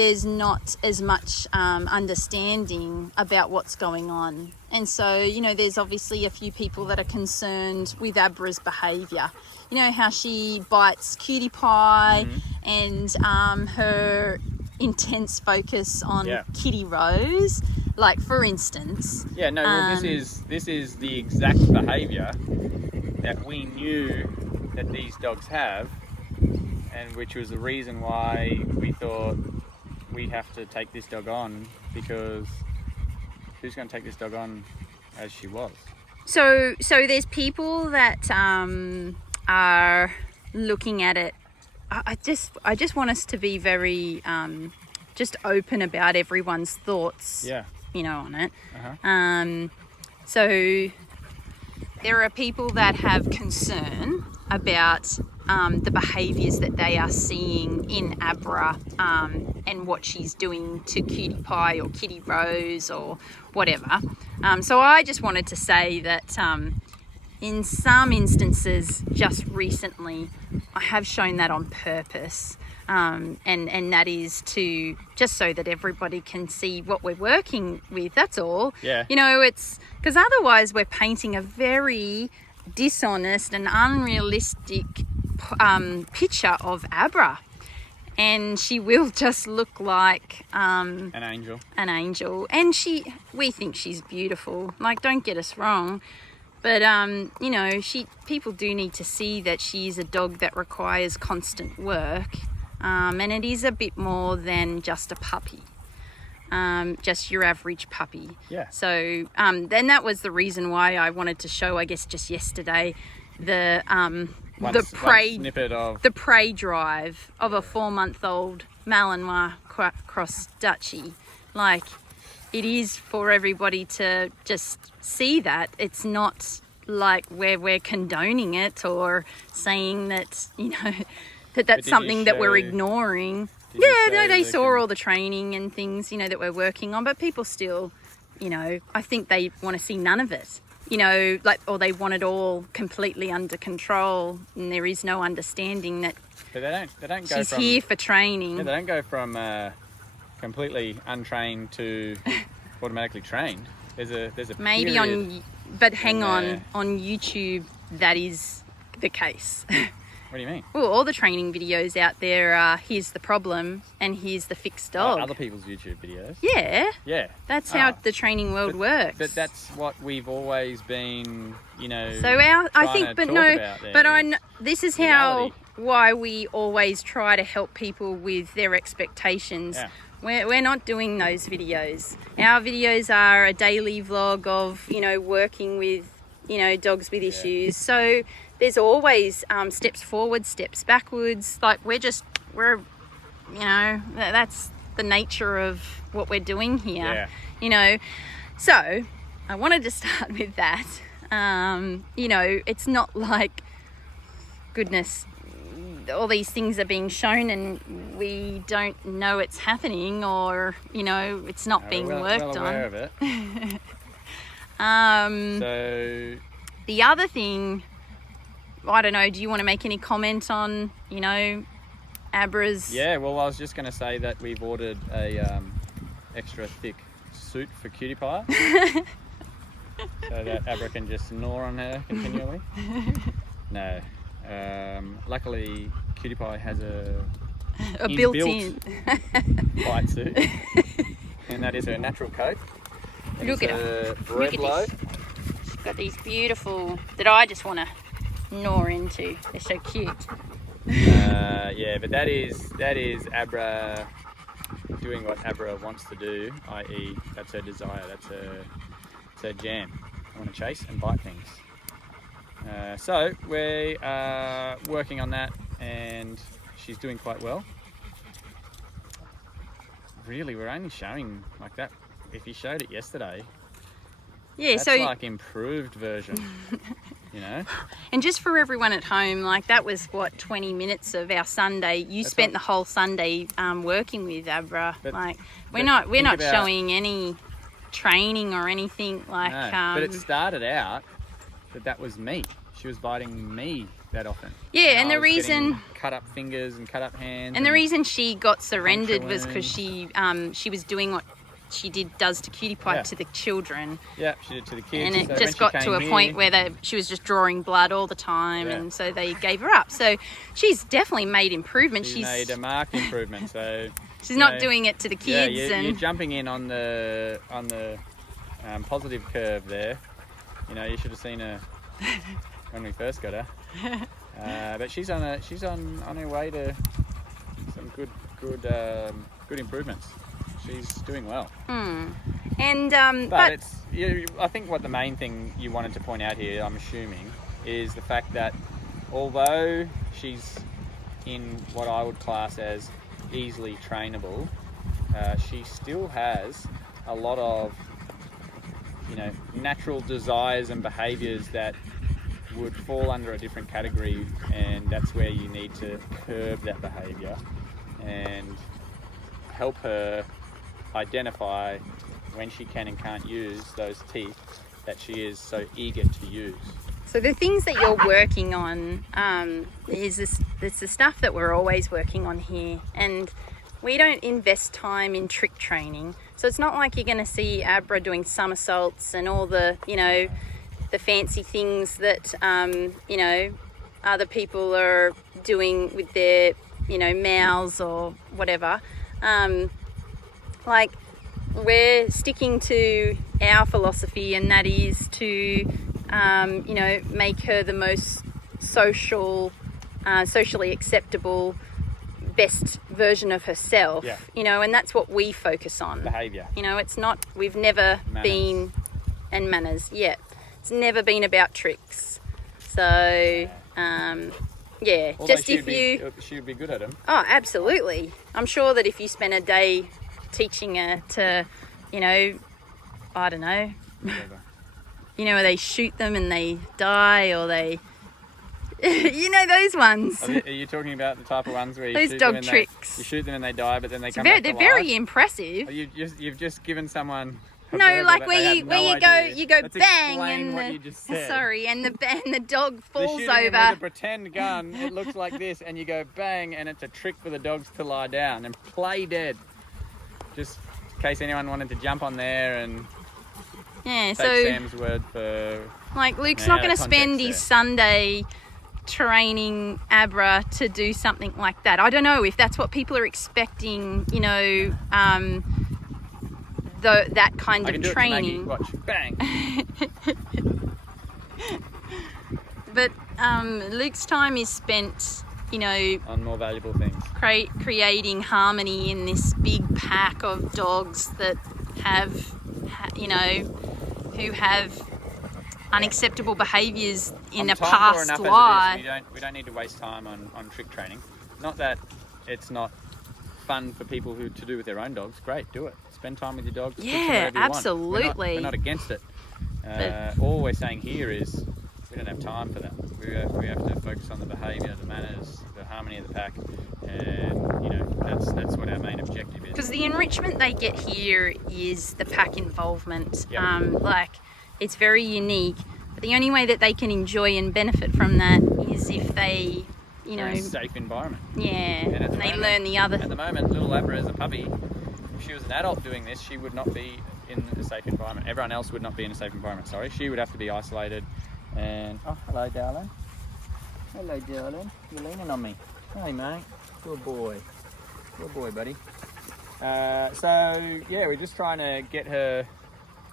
there's not as much understanding about what's going on. And so, you know, there's obviously a few people that are concerned with Abra's behaviour. You know, how she bites Cutie Pie, and her intense focus on Kitty Rose. Like, for instance. Yeah, no, well, this is the exact behaviour that we knew that these dogs have, and which was the reason why we thought we have to take this dog on, because who's going to take this dog on as she was? So there's people that are looking at it. I just want us to be very just open about everyone's thoughts. Yeah. You know, on it. So there are people that have concern about the behaviours that they are seeing in Abra, and what she's doing to Cutie Pie or Kitty Rose or whatever. So I just wanted to say that in some instances, just recently, I have shown that on purpose. And that is to just so that everybody can see what we're working with. That's all. Yeah. You know, it's because otherwise we're painting a very dishonest and unrealistic picture of Abra, and she will just look like an angel. And we think she's beautiful. Like, don't get us wrong. But, you know, people do need to see that she is a dog that requires constant work. And it is a bit more than just a puppy, just your average puppy. Yeah. So then that was the reason why I wanted to show, I guess, just yesterday, the prey drive of a 4-month-old Malinois cross Dutchie. Like, it is for everybody to just see that. It's not like we're condoning it or saying that, you know, that's something that we're ignoring. Yeah, they saw all the training and things, you know, that we're working on, but people still, you know, I think they want to see none of it, you know, like, or they want it all completely under control, and there is no understanding that but they don't go she's here for training. Yeah, they don't go from completely untrained to automatically trained. There's a maybe period but hang on YouTube that is the case. What do you mean? Well, all the training videos out there are, here's the problem and here's the fixed dog. Other people's YouTube videos? Yeah. Yeah. That's how the training world works. But that's what we've always been, you know, so this is why we always try to help people with their expectations. Yeah. We're not doing those videos. Our videos are a daily vlog of, you know, working with, you know, dogs with issues. So there's always steps forward, steps backwards. Like, we're, you know, that's the nature of what we're doing here. Yeah. You know, so I wanted to start with that. You know, it's not like, goodness, all these things are being shown and we don't know it's happening, or, you know, it's not being worked on. Well aware of it. So the other thing, I don't know, do you want to make any comment on, you know, Abra's? Yeah, well, I was just going to say that we've ordered a extra thick suit for Cutie Pie so that Abra can just gnaw on her continually. No. Luckily, Cutie Pie has a built-in bite suit, and that is her natural coat. Look at her. Red blow. She's got these beautiful, that I just want to gnaw into. They're so cute. Yeah, but that is Abra doing what Abra wants to do, i.e. that's her desire, that's her jam. I want to chase and bite things. So we are working on that, and she's doing quite well. Really, we're only showing like that. If you showed it yesterday, that's like improved version, you know. And just for everyone at home, like, that was what, 20 minutes of our Sunday. You spent the whole Sunday working with Abra. Like, we're not showing any training or anything like. No, but it started out that was me. she was biting me that often. Yeah, and I the was getting reason cut up fingers and cut up hands. and the reason she got surrendered puncture was because she was doing what she does to Cutie Pie Yeah. to the children. Yeah, she did to the kids. And it So when just she got came to a here- point where she was just drawing blood all the time, Yeah. and so they gave her up. So she's definitely made improvement. She made a marked improvement. So she's you not know, doing it to the yeah, kids. you're jumping in on the positive curve there. You know, you should have seen her when we first got her. But she's on her way to some good improvements. She's doing well. And But it's I think what the main thing you wanted to point out here, I'm assuming, is the fact that although she's in what I would class as easily trainable, she still has a lot of natural desires and behaviours that would fall under a different category, and that's where you need to curb that behaviour and help her identify when she can and can't use those teeth that she is so eager to use. so the things that you're working on it's the stuff that we're always working on here, and we don't invest time in trick training. So it's not like you're going to see Abra doing somersaults and all the the fancy things that other people are doing with their mouths or whatever. Like, we're sticking to our philosophy, and that is to make her the most socially acceptable, best version of herself. Yeah. And that's what we focus on. Behaviour. It's not, we've never Manners. and manners, yeah. It's never been about tricks. So, yeah, Although just she would be good at them. Oh, absolutely. I'm sure that if you spent a day teaching her to, I don't know, where they shoot them and they die, or they, those ones. Are you talking about the type of ones where you Those shoot dog them and tricks. you shoot them and they die, but then they come back to They're life? very impressive. You've just given someone a No, verbal like that where they you have no idea. you go Let's bang, explain and what you just said. sorry, and the dog They're falls shooting him over. with a pretend gun. It looks like this, and you go bang, and it's a trick for the dogs to lie down and play dead. Just in case anyone wanted to jump on there and Yeah, take so Sam's word for. like Luke's Yeah, not going to context spend his there. Sunday training Abra to do something like that. I don't know if that's what people are expecting. That kind I can of do it to Maggie. training. Watch, bang. But Luke's time is spent, On more valuable things. creating harmony in this big pack of dogs that have, who have unacceptable behaviours in a I'm tired for past enough as it is. life. We don't need to waste time on trick training. Not that it's not fun for people to do with their own dogs. Great, do it. Spend time with your dogs. teach them Yeah, whatever you want. absolutely. We're not against it. All we're saying here is we don't have time for that. We have to focus on the behaviour, the manners, the harmony of the pack, and that's what our main objective is. Because the enrichment they get here is the pack involvement. Yep. It's very unique. But the only way that they can enjoy and benefit from that is if they, They're in a safe environment. yeah, And at the they moment- learn the other. At the moment, little Abra is a puppy. If she was an adult doing this, she would not be in a safe environment. Everyone else would not be in a safe environment, sorry. She would have to be isolated. And, oh, hello, darling. Hello, darling. You're leaning on me. Hey, mate. Good boy. Good boy, buddy. We're just trying to get her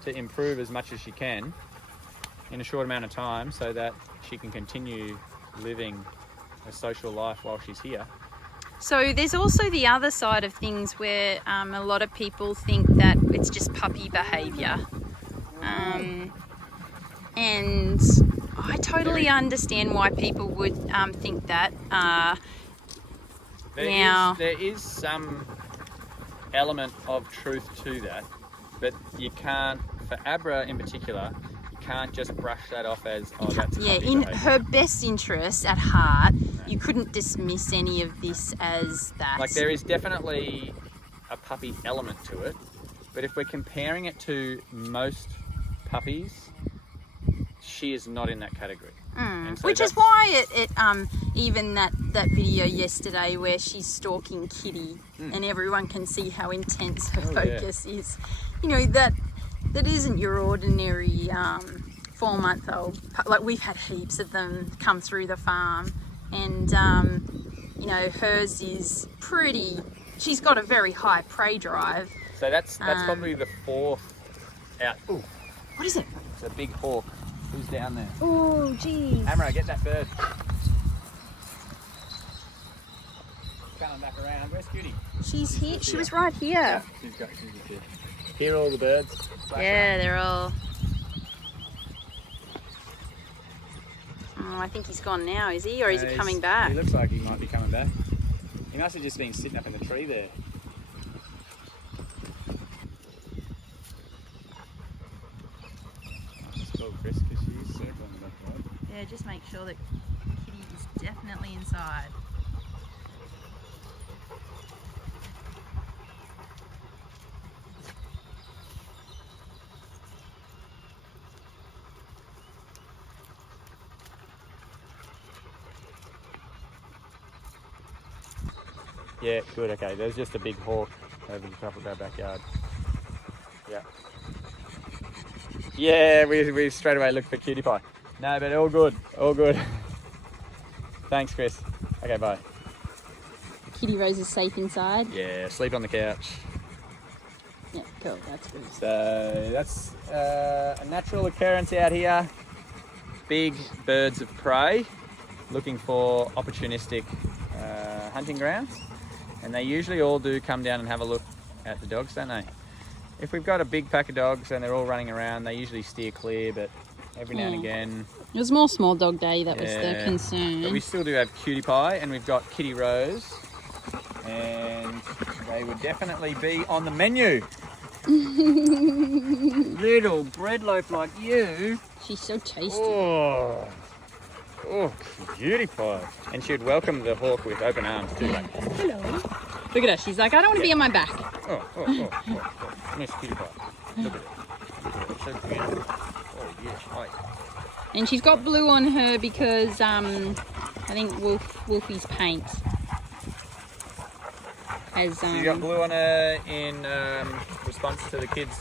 to improve as much as she can in a short amount of time so that she can continue living a social life while she's here. So there's also the other side of things where a lot of people think that it's just puppy behaviour. And I totally understand why people would think that. There is some element of truth to that, but you can't, for Abra in particular, you can't just brush that off as, oh, that's Yeah, puppy in behaviour. her best interest at heart, you couldn't dismiss any of this as that. Like, there is definitely a puppy element to it, but if we're comparing it to most puppies, she is not in that category. And so Which is that's- why it even that video yesterday where she's stalking Kitty and everyone can see how intense her focus is. You know, that isn't your ordinary 4-month-old. Like, we've had heaps of them come through the farm, and you know, hers is pretty. She's got a very high prey drive. So that's probably the 4th out. Ooh, What is it? it's a big hawk. Who's down there? Oh, geez. Amra, get that bird. Coming back around. Where's Cutie? She's here. She was right here. She's here. Hear all the birds? Yeah, they're all. Oh, I think he's gone now, is he? Or is he coming back? He looks like he might be coming back. He must have just been sitting up in the tree there. Just call Chris because she's circling the backyard. Yeah, just make sure that Kitty is definitely inside. Yeah, good, okay. There's just a big hawk over the top of our backyard. Yeah. Yeah, we straight away looked for Cutie Pie. No, but all good, all good. Thanks, Chris. Okay, bye. Kitty Rose is safe inside. Yeah, sleep on the couch. Yeah, cool, that's good. So that's a natural occurrence out here. Big birds of prey looking for opportunistic hunting grounds. And they usually all do come down and have a look at the dogs, don't they? If we've got a big pack of dogs and they're all running around, they usually steer clear, but every now and again... It was more small dog day, that was the concern. But we still do have Cutie Pie, and we've got Kitty Rose, and they would definitely be on the menu. Little bread loaf like you. She's so tasty. Oh, Cutie Pie. And she would welcome the hawk with open arms too. Like, Hello. Look at her, she's like, I don't want to be on my back. oh. Miss Cutie Pie. Look at it. It's so beautiful. Oh, yes, hi. And she's got blue on her because I think Wolfie's paint has She's got blue on her in response to the kids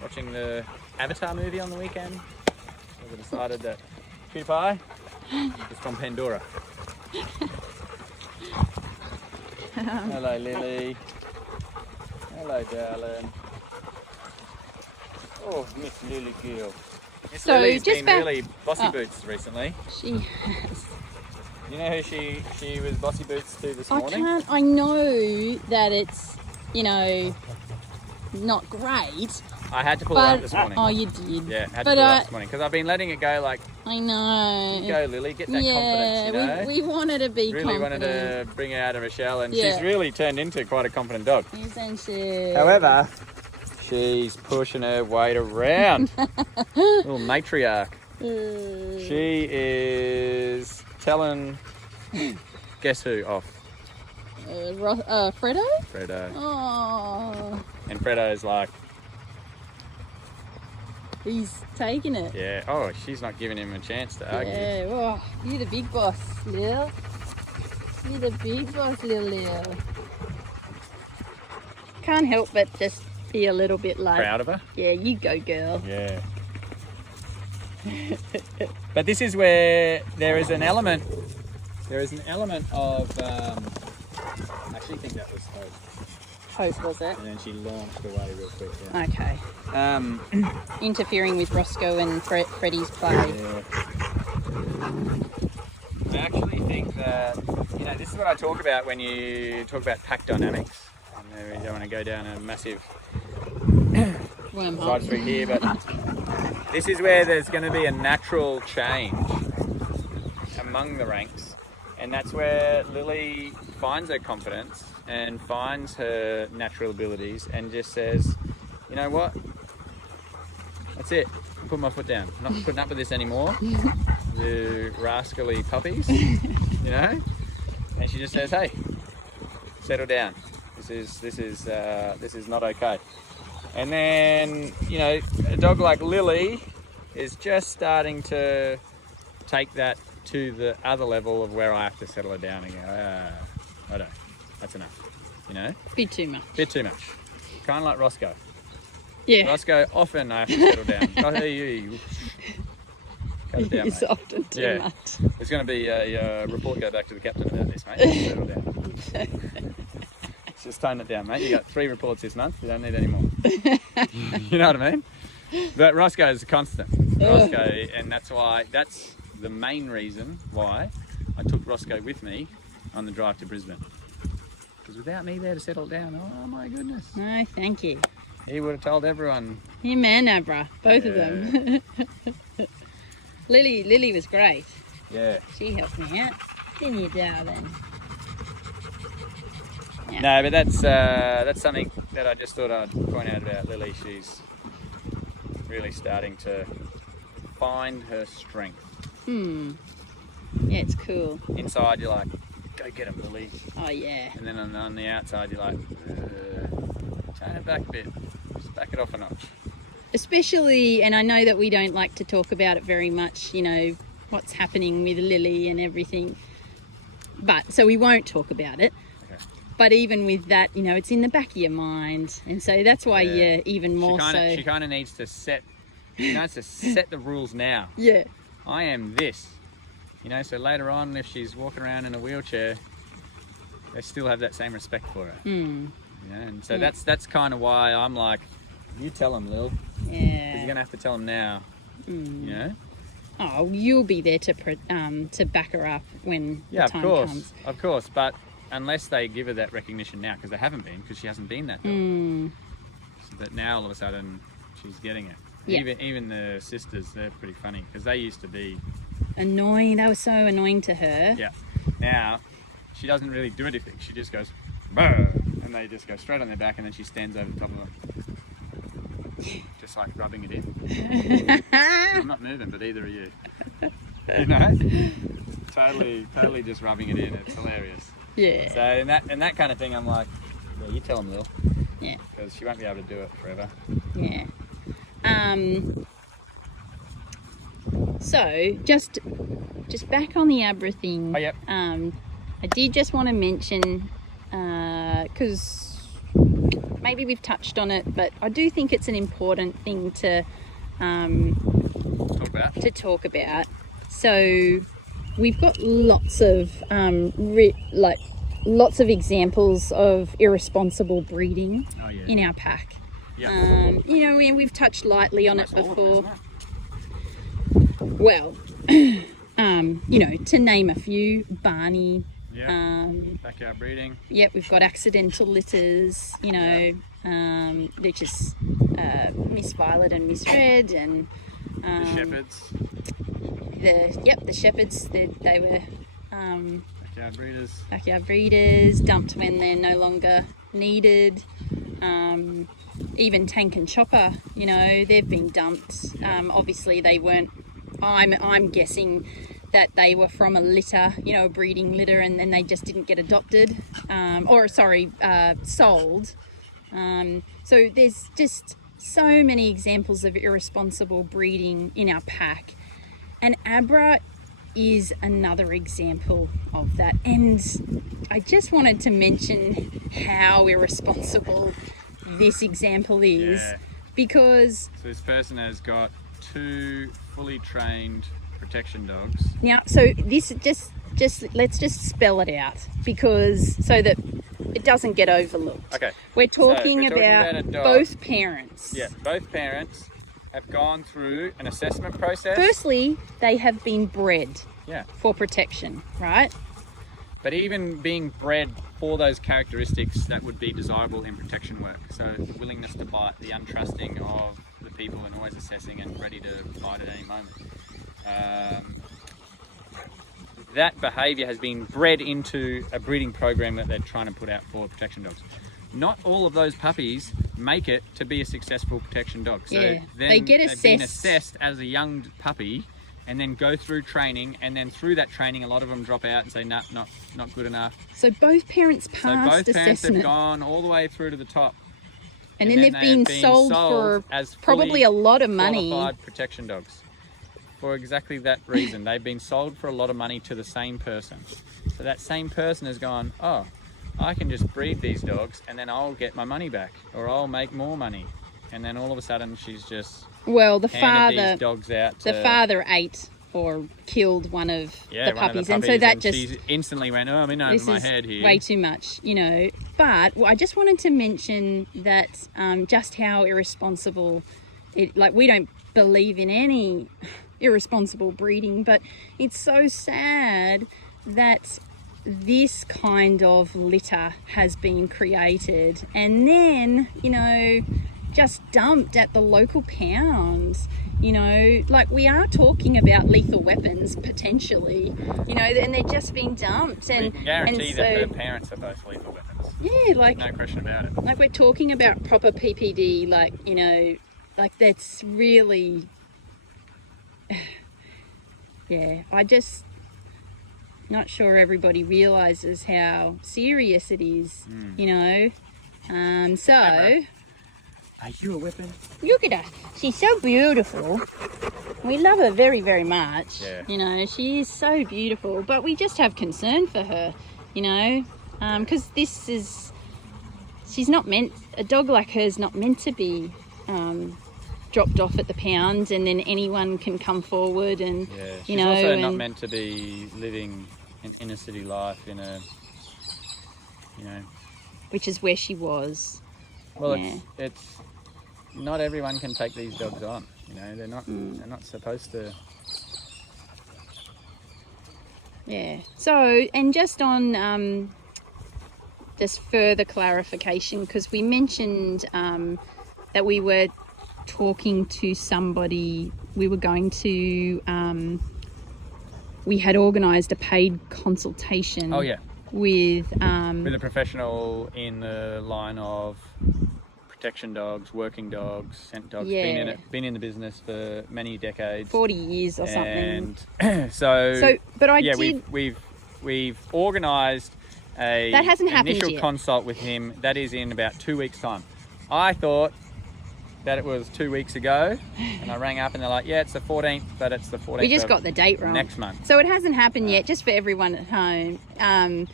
watching the Avatar movie on the weekend. So we decided that Cutie Pie is from Pandora. Hello, Lily. Hello, darling. Oh, Miss Lily girl. Miss So, Lily's just been back- really bossy boots recently. She has. You know who she was bossy boots to this morning? I know that it's, you know, not great. I had to pull her up this morning. Oh, you did. Yeah, had to pull her up this morning because I've been letting it go like, I know. go Lily, get that confidence, you know? we wanted to be Really confident. wanted to bring her out of her shell, and Yeah. she's really turned into quite a confident dog. Isn't she? However, she's pushing her weight around. Little matriarch. She is telling, guess who off? Fredo? Fredo. Oh, And Fredo's like, he's taking it. yeah, oh, she's not giving him a chance to argue. Yeah, oh, you're the big boss, Lil. You're the big boss, Lil. Can't help but just be a little bit like, Proud of her. yeah, you go, girl. Yeah. But this is where there is an element of, I actually think that was Hope. Hope, was it? And then she launched away real quick. Yeah. Okay. Interfering with Roscoe and Freddie's play. Yeah. I actually think that, you know, this is what I talk about when you talk about pack dynamics. And we don't want to go down a massive Wormhole. side street here, but this is where there's going to be a natural change among the ranks, and that's where Lily finds her confidence and finds her natural abilities and just says, you know what, that's it, I put my foot down, I'm not putting up with this anymore, the rascally puppies, you know, and she just says, hey, settle down, this is not okay. And then, you know, a dog like Lily is just starting to take that to the other level of where I have to settle her down and go, I don't. That's enough. You know? Bit too much. Bit too much. Kind of like Roscoe. Yeah. Roscoe, often I have to settle down. Cut it down, It's mate. often too much. There's going to be a report go back to the captain about this, mate. Settle down. Just tone it down, mate. You got 3 reports this month. You don't need any more. You know what I mean? But Roscoe is a constant. Roscoe, and that's the main reason why I took Roscoe with me on the drive to Brisbane. Because without me there to settle down, oh my goodness. No, thank you. He would have told everyone. Him and Abra, both of them. Lily was great. Yeah. She helped me out. Didn't you, darling? Yeah. No, but that's something that I just thought I'd point out about Lily. She's really starting to find her strength. Yeah, it's cool. Inside, you're like, go get him, Lily. Oh, yeah. And then on the outside, you're like, turn it back a bit. Just back it off a notch. Especially, and I know that we don't like to talk about it very much, you know, what's happening with Lily and everything. But, so we won't talk about it. Okay. But even with that, you know, it's in the back of your mind. And so that's why you're even more so. She kind of needs to set the rules now. Yeah. I am this. You know, so later on, if she's walking around in a wheelchair, they still have that same respect for her. You know, and so that's kind of why I'm like, you tell them, Lil. Yeah. Because you're gonna have to tell them now. You know. Oh, you'll be there to back her up when the time comes. Of course. But unless they give her that recognition now, because they haven't been, because she hasn't been that dog. But now all of a sudden she's getting it. Yeah. Even the sisters, they're pretty funny because they used to be annoying. They were so annoying to her. Yeah. Now she doesn't really do anything. She just goes, "Brr," and they just go straight on their back, and then she stands over the top of them, just like rubbing it in. I'm not moving, but either are you. You know, totally just rubbing it in. It's hilarious. Yeah. So in that kind of thing, I'm like, yeah, you tell them, Lil. Yeah. Because she won't be able to do it forever. Yeah. So just back on the Abra thing. Oh, yep. I did just want to mention, because maybe we've touched on it, but I do think it's an important thing to talk about. So we've got lots of lots of examples of irresponsible breeding in our pack. Yeah. You know, and we've touched lightly on it before. Well, you know, to name a few, Barney. Yeah. Backyard breeding. Yeah, we've got accidental litters, you know, which is Miss Violet and Miss Red, and The shepherds. The shepherds. They were Backyard breeders, dumped when they're no longer needed. Even Tank and Chopper, you know, they've been dumped. Obviously they weren't, I'm guessing that they were from a litter, you know, a breeding litter, and then they just didn't get adopted, sold. So there's just so many examples of irresponsible breeding in our pack, and Abra is another example of that. And I just wanted to mention how irresponsible this example is, because so this person has got 2 fully trained protection dogs. Now, so this just let's just spell it out, because so that it doesn't get overlooked. Okay. We're talking about both parents. Yeah, both parents have gone through an assessment process. Firstly, they have been bred for protection, right? But even being bred for those characteristics that would be desirable in protection work. So the willingness to bite, the untrusting of the people and always assessing and ready to bite at any moment. That behaviour has been bred into a breeding program that they're trying to put out for protection dogs. Not all of those puppies make it to be a successcul protection dog. So then they get assessed. They've been assessed as a young puppy, and then go through training, and then through that training a lot of them drop out and say, nah, not good enough. So both parents passed assessment. So both parents have gone all the way through to the top. And then they've been sold for as probably a lot of money. Qualified protection dogs. for exactly that reason. They've been sold for a lot of money to the same person. So that same person has gone, oh, I can just breed these dogs and then I'll get my money back, or I'll make more money. And then all of a sudden she's just the handed these dogs out to... The father ate or killed one of the puppies, and so that just she instantly went, oh, I'm in over my head here. Way too much, you know. But I just wanted to mention that just how irresponsible we don't believe in any irresponsible breeding, but it's so sad that this kind of litter has been created and then, you know, just dumped at the local pounds. You know, like, we are talking about lethal weapons potentially, you know, and they're just being dumped. And we can guarantee and that the parents are both lethal weapons. Yeah, like, no question about it. Like, we're talking about proper PPD, like, you know, like, that's really, yeah, I just not sure everybody realizes how serious it is, you know. So. Are you a weapon? Look at her. She's so beautiful. We love her very, very much. Yeah. You know, she is so beautiful. But we just have concern for her, you know, because she's not meant, a dog like her is not meant to be dropped off at the pound and then anyone can come forward and, she's also not meant to be living an inner city life in a, you know. Which is where she was. Well, it's not everyone can take these dogs on. You know, they're not supposed to. Yeah. So, and just on just further clarification, because we mentioned that we were talking to somebody. We were going to. We had organised a paid consultation. Oh yeah. With a professional in the line of protection dogs, working dogs, scent dogs. Yeah. Been in the business for many decades, 40 years or something. And so but I did. We've organised a that hasn't happened initial yet. consult with him. That is in about 2 weeks' time. I thought that it was 2 weeks ago, and I rang up and they're like, yeah, it's the 14th, but it's the 14th. We just got the date wrong. Next month. So it hasn't happened yet, just for everyone at home.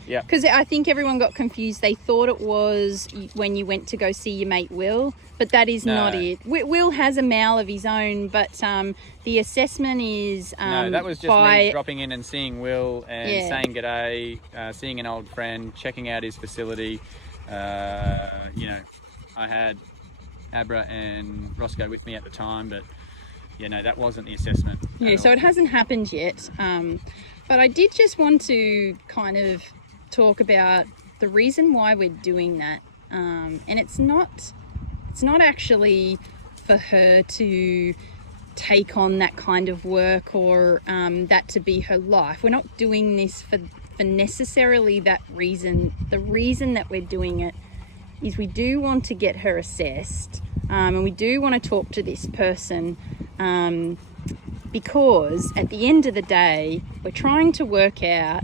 Yeah. Because I think everyone got confused. They thought it was when you went to go see your mate Will, but that is not it. Will has a mal of his own, but the assessment is no, that was just me dropping in and seeing Will and saying g'day, seeing an old friend, checking out his facility. You know, I had Abra and Roscoe with me at the time, but that wasn't the assessment. Yeah, so it hasn't happened yet. But I did just want to kind of talk about the reason why we're doing that. And it's not actually for her to take on that kind of work or that to be her life. We're not doing this for necessarily that reason. The reason that we're doing it is we do want to get her assessed and we do want to talk to this person because at the end of the day we're trying to work out,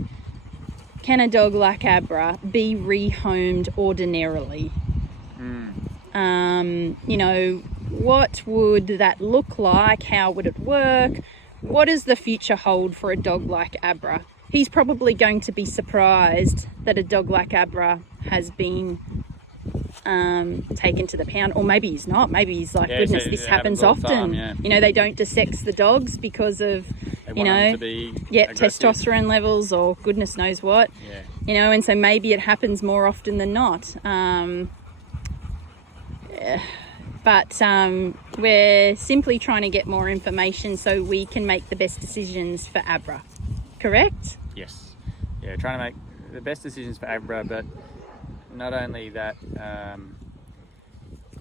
can a dog like Abra be rehomed ordinarily? You know, what would that look like? How would it work? What does the future hold for a dog like Abra? He's probably going to be surprised that a dog like Abra has been taken to the pound, or maybe he's not. Maybe he's like, goodness, this happens often. You know, they don't desex the dogs because of testosterone levels or goodness knows what. You know, and so maybe it happens more often than not. But we're simply trying to get more information so we can make the best decisions for Abra. Correct? Yes. Yeah, trying to make the best decisions for Abra, but not only that,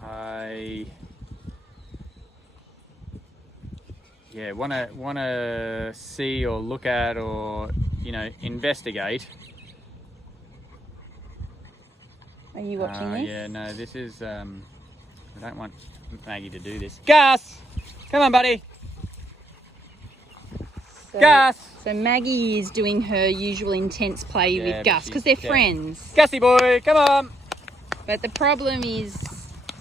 I want to see or look at or investigate. Are you watching this? Yeah, no, this is I don't want Maggie to do this. Gus, come on, buddy. Gus. So Maggie is doing her usual intense play with Gus because they're friends. Gussie boy, come on. But the problem is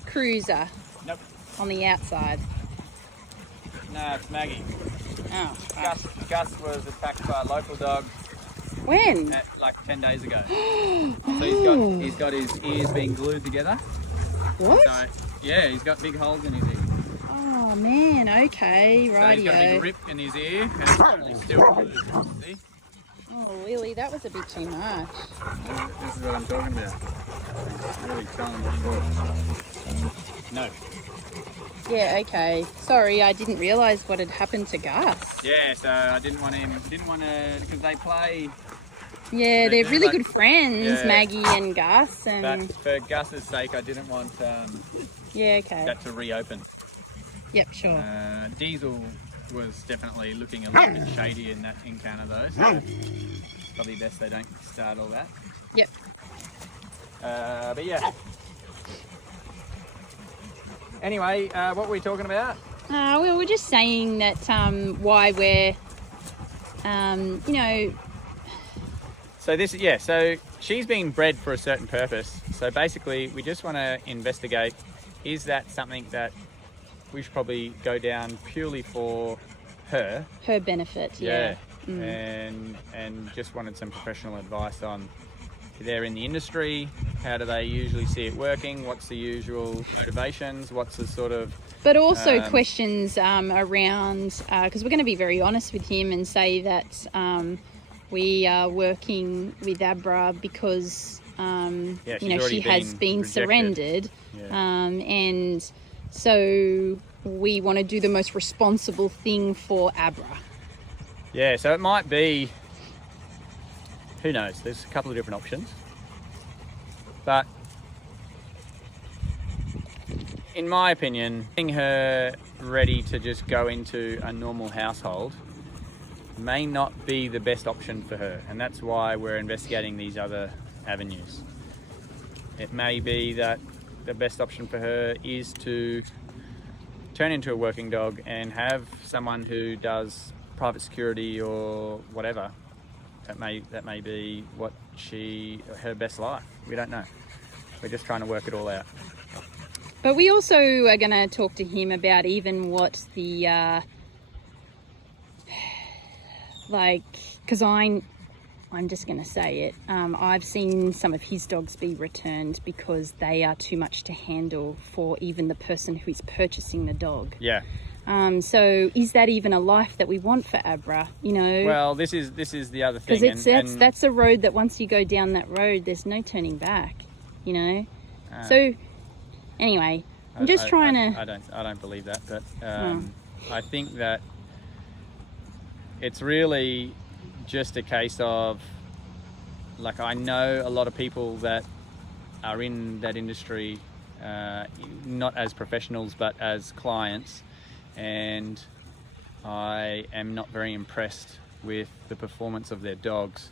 Cruiser. Nope. On the outside. No, it's Maggie. Oh, right. Gus was attacked by a local dog When? like 10 days ago. So he's got his ears being glued together. What? So yeah, he's got big holes in his ear. Oh man, okay, So he's got a rightio. big rip in his ear, and it's probably still. See? Oh Lily, that was a bit too much. This is what I'm talking about. Really telling the story. No. Yeah, okay. Sorry, I didn't realise what had happened to Gus. Yeah, so I didn't want to, because they play. Yeah, they're do, really like- good friends, Yeah. Maggie and Gus, and But for Gus's sake, I didn't want yeah, okay. that to reopen. Yep, sure. Diesel was definitely looking a little bit shady in that encounter though, so it's probably best they don't start all that. Yep. But yeah. Anyway, what were we talking about? We were just saying that why we're, you know, So she's being bred for a certain purpose. So basically, we just want to investigate, is that something that we should probably go down purely for her? her benefit. Yeah. And just wanted some professional advice on, they're in the industry, how do they usually see it working? What's the usual motivations? What's the sort of... But also questions around, because we're going to be very honest with him and say that we are working with Abra because, you know, she has been rejected. surrendered. Yeah. And so we want to do the most responsible thing for Abra. Yeah, so it might be, who knows, there's a couple of different options. But in my opinion, getting her ready to just go into a normal household may not be the best option for her, and that's why we're investigating these other avenues. It may be that the best option for her is to turn into a working dog and have someone who does private security or whatever. That may be what her best life. We don't know. We're just trying to work it all out. But we also are going to talk to him about even what the, because I'm just going to say it. I've seen some of his dogs be returned because they are too much to handle for even the person who is purchasing the dog. Yeah. So is that even a life that we want for Abra? You know. Well, this is the other thing. Because that's a road that once you go down that road, there's no turning back. You know. So anyway, I'm just trying to. I don't believe that, but I think that it's really just a case of, like, I know a lot of people that are in that industry, not as professionals but as clients, and I am not very impressed with the performance of their dogs.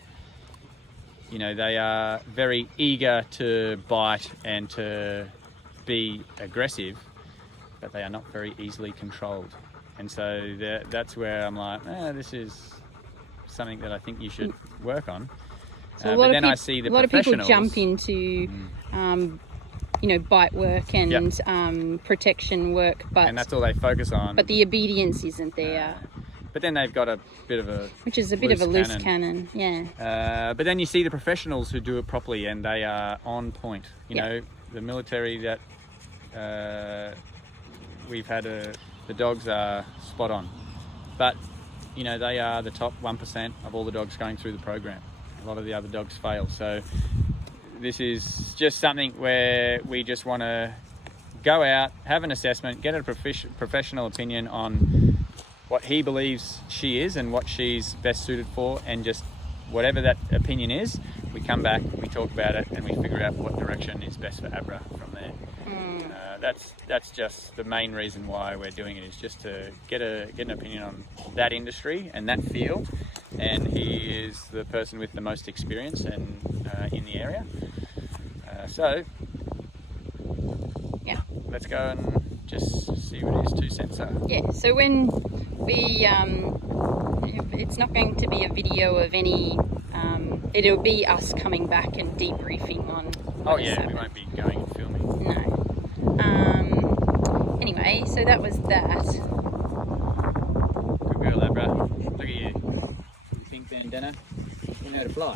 You know, they are very eager to bite and to be aggressive, but they are not very easily controlled. And so that's where I'm like, this is something that I think you should work on. So but then I see the a lot of people professionals jump into, you know, bite work and protection work, and that's all they focus on. But the obedience isn't there. But then they've got a bit of a which is a bit of a loose cannon, But then you see the professionals who do it properly, and they are on point. You know, the military that we've had, the dogs are spot on. But you know, they are the top 1% of all the dogs going through the program. A lot of the other dogs fail. So this is just something where we just want to go out, have an assessment, get a professional opinion on what he believes she is and what she's best suited for, and just whatever that opinion is, we come back, we talk about it, and we figure out what direction is best for Abra from there. That's just the main reason why we're doing it, is just to get an opinion on that industry and that field, and he is the person with the most experience and in the area. So let's go and just see what his 2 cents are. Yeah, so when we, it's not going to be a video of any, it'll be us coming back and debriefing on what has happened. We won't be going and filming. No. Anyway, so that was that. Good girl, Abra. dinner. Wouldn't hurt a fly.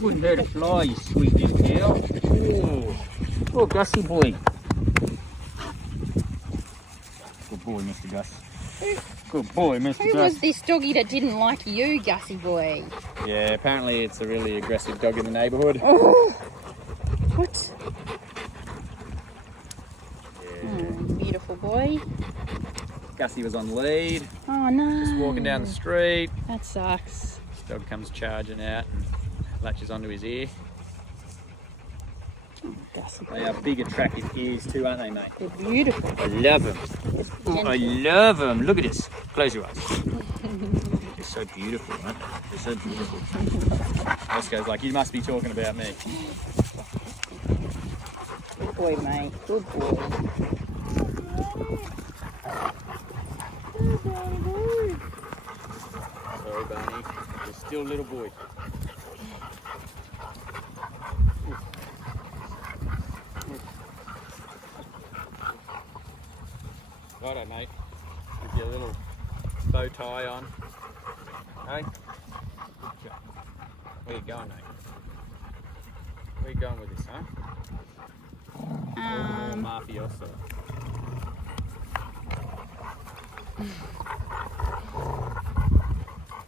Wouldn't hurt a fly, you sweet little girl. Oh, Gussie boy. Good boy, Mr. Gus. Good boy, Mr. Who Gus. was this doggy that didn't like you, Gussie boy? Yeah, apparently it's a really aggressive dog in the neighbourhood. Oh, what? Yeah. Beautiful boy. Gussie was on lead, Oh no. just walking down the street. That sucks. This dog comes charging out and latches onto his ear. Oh, Gussie boy. They are big, attractive ears too, aren't they, mate? They're beautiful. I love them. Oh, I love them. Look at this. Close your eyes. They're so beautiful, aren't they? They're so beautiful. Oscar's like, you must be talking about me. Good boy, mate. Good boy. Sorry, Barney. You're still a little boy. Righto, mate. With your little bow tie on. Hey? Where you going, mate? Where you going with this, huh? Oh, mafioso.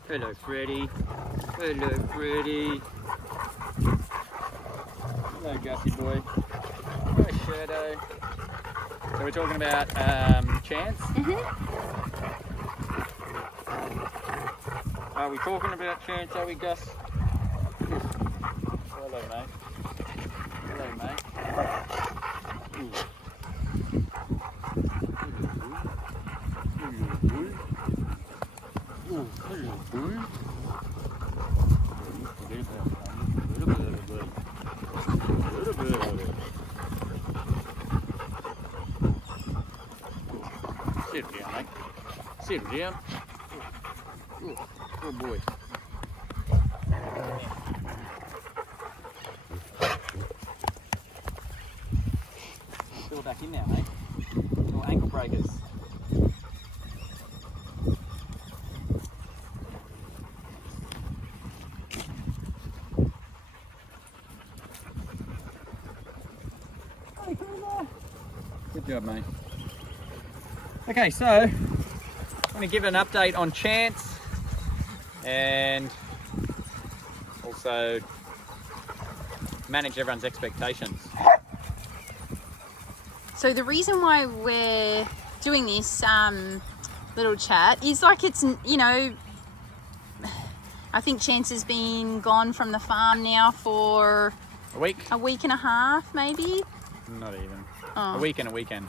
Hello, Freddy. Hello, Freddy. Hello, Gussie boy. Hello, Shadow. So we're talking about Chance. Are we talking about Chance? Are we, Gus? Hello, mate. Hello, mate. Ooh. Hello, boy. Sit down, mate. Sit down. Good boy. Still back in now, mate. Little ankle breakers. Good job, mate. Okay, so I'm going to give an update on Chance and also manage everyone's expectations. So the reason why we're doing this little chat is like it's, you know, I think Chance has been gone from the farm now for A week? a week and a half, maybe. Not even. Oh. A week and a weekend.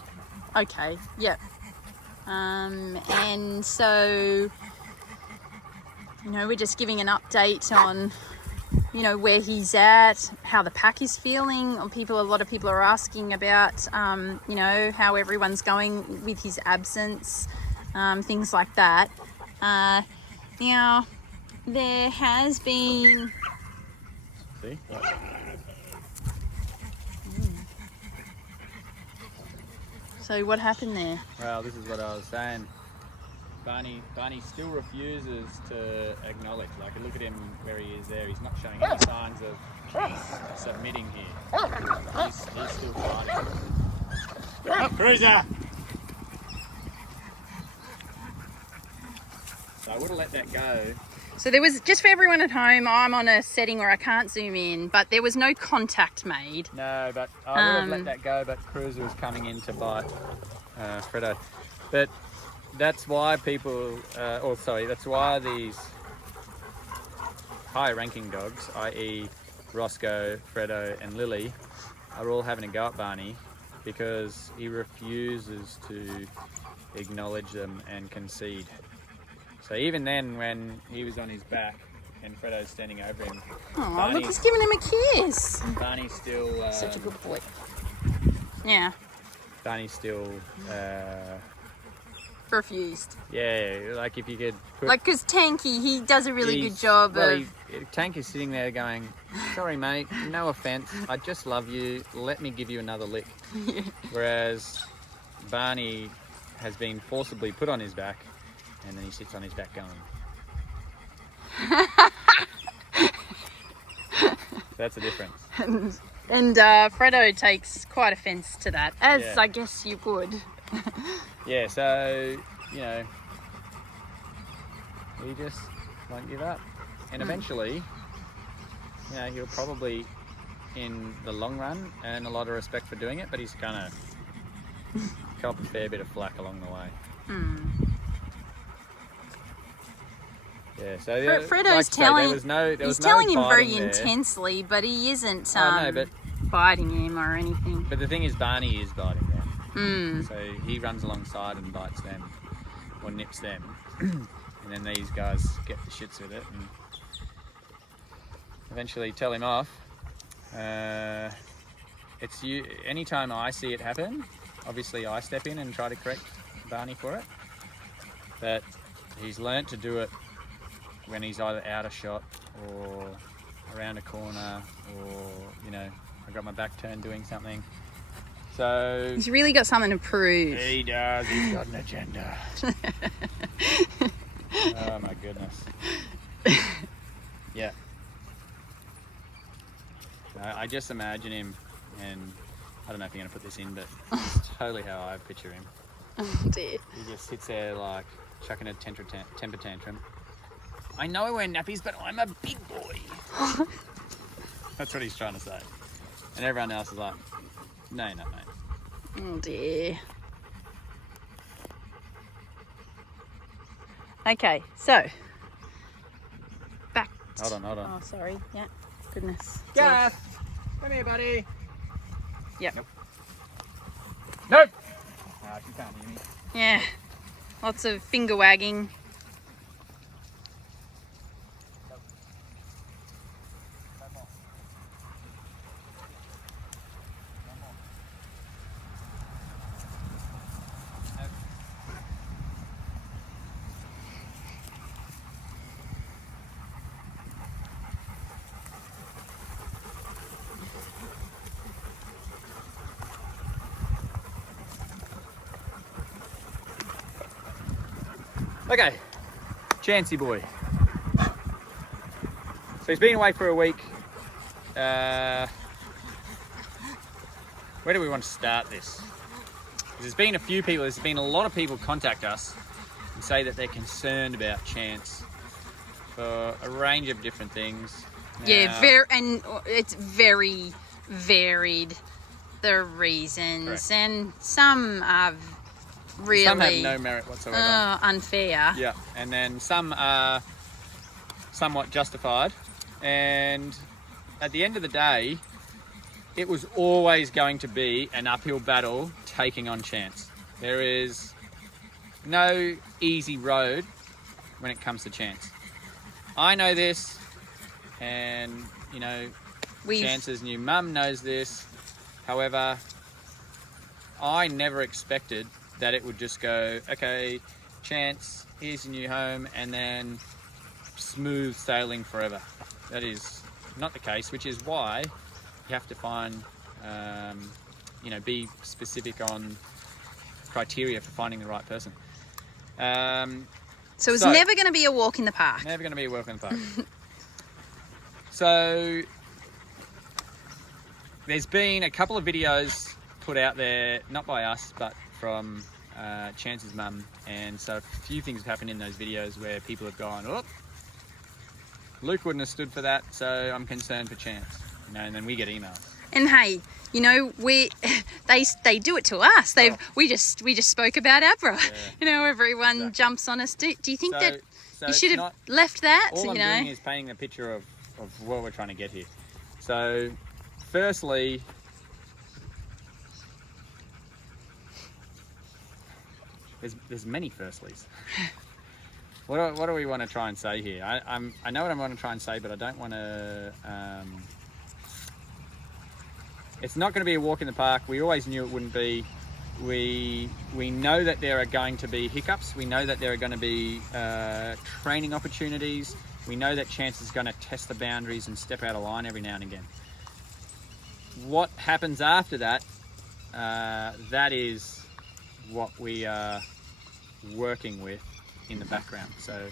Okay, yep. And so, you know, we're just giving an update on, you know, where he's at, how the pack is feeling. A lot of people are asking about, you know, how everyone's going with his absence, things like that. Now, there has been... See? So what happened there? Well, this is what I was saying. Barney still refuses to acknowledge. Like, look at him where he is there. He's not showing any signs of submitting here. He's still fighting. Cruiser! So I would have let that go. So there was, just for everyone at home, I'm on a setting where I can't zoom in, but there was no contact made. No, but I would have let that go, but Cruiser was coming in to bite Fredo. But that's why people, that's why these higher ranking dogs, i.e. Roscoe, Fredo and Lily, are all having a go at Barney because he refuses to acknowledge them and concede. So even then, when he was on his back and Fredo's standing over him, Oh, look, he's giving him a kiss. Barney's still... Such a good boy. Yeah. Barney's still... Refused. yeah, like if you could put... Like, because Tanky, he does a really good job of... Tank is sitting there going, sorry mate, no offence, I just love you, let me give you another lick. Whereas Barney has been forcibly put on his back and then he sits on his back going, That's the difference. And Fredo takes quite offence to that, as Yeah. I guess you would. Yeah, so, you know, he just won't give up. And eventually, you know, he'll probably, in the long run, earn a lot of respect for doing it, but he's going to cop a fair bit of flack along the way. Yeah, so Fredo's telling. He's telling him very intensely, but he isn't biting him or anything. But the thing is, Barney is biting them. So he runs alongside and bites them, or nips them, and then these guys get the shits with it and eventually tell him off. Anytime I see it happen, obviously I step in and try to correct Barney for it. But he's learnt to do it when he's either out of shot or around a corner, or, you know, I've got my back turned doing something. So He's really got something to prove. he does. He's got an agenda. Oh my goodness. Yeah. I just imagine him, and I don't know if you're going to put this in, but it's totally how I picture him. Oh dear. He just sits there like chucking a temper tantrum. I know I wear nappies, but I'm a big boy. That's what he's trying to say. And everyone else is like, no, you're not, mate. Oh dear. Okay, so back. Hold on. Oh, sorry. Yeah. Goodness. Gus, come here, buddy. Yep. Nope. Ah, she can't hear me. Yeah. Lots of finger wagging. Okay, Chancy boy. So he's been away for a week. Where do we want to start this? There's been a lot of people contact us and say that they're concerned about Chance for a range of different things. Yeah, and it's very varied, the reasons. Correct. And some are really Some have no merit whatsoever. Unfair. Yeah, and then some are somewhat justified. And at the end of the day, it was always going to be an uphill battle taking on Chance. There is no easy road when it comes to Chance. I know this, and, you know, Chance's new mum knows this. However, I never expected that it would just go, okay, Chance, here's your new home, and then smooth sailing forever. That is not the case, which is why you have to find, be specific on criteria for finding the right person. So it's never going to be a walk in the park. Never going to be a walk in the park. So there's been a couple of videos put out there, not by us, but from Chance's mum, and so a few things have happened in those videos where people have gone, oh, Luke wouldn't have stood for that, so I'm concerned for Chance. You know, and then we get emails. And hey, you know, they do it to us. We just spoke about Abra. Yeah. You know, everyone jumps on us. Do you think that you should have left that? All I'm doing is painting a picture of what we're trying to get here. So, firstly, there's many firstlies. What do we want to try and say here? I know what I want to try and say, but I don't want to. It's not going to be a walk in the park. We always knew it wouldn't be. We know that there are going to be hiccups. We know that there are going to be training opportunities. We know that Chance is going to test the boundaries and step out of line every now and again. What happens after that? That is what we are working with in the background. So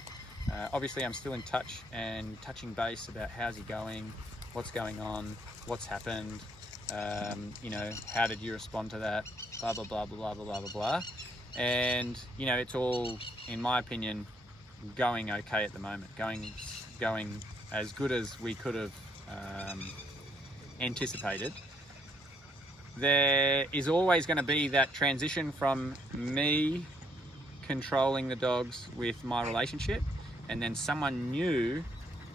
Obviously, I'm still in touch and touching base about how's he going, what's going on, what's happened, you know, how did you respond to that, blah, blah, blah, blah, blah, blah, blah, blah. And, you know, it's all, in my opinion, going okay at the moment, going as good as we could have anticipated. There is always going to be that transition from me controlling the dogs with my relationship and then someone new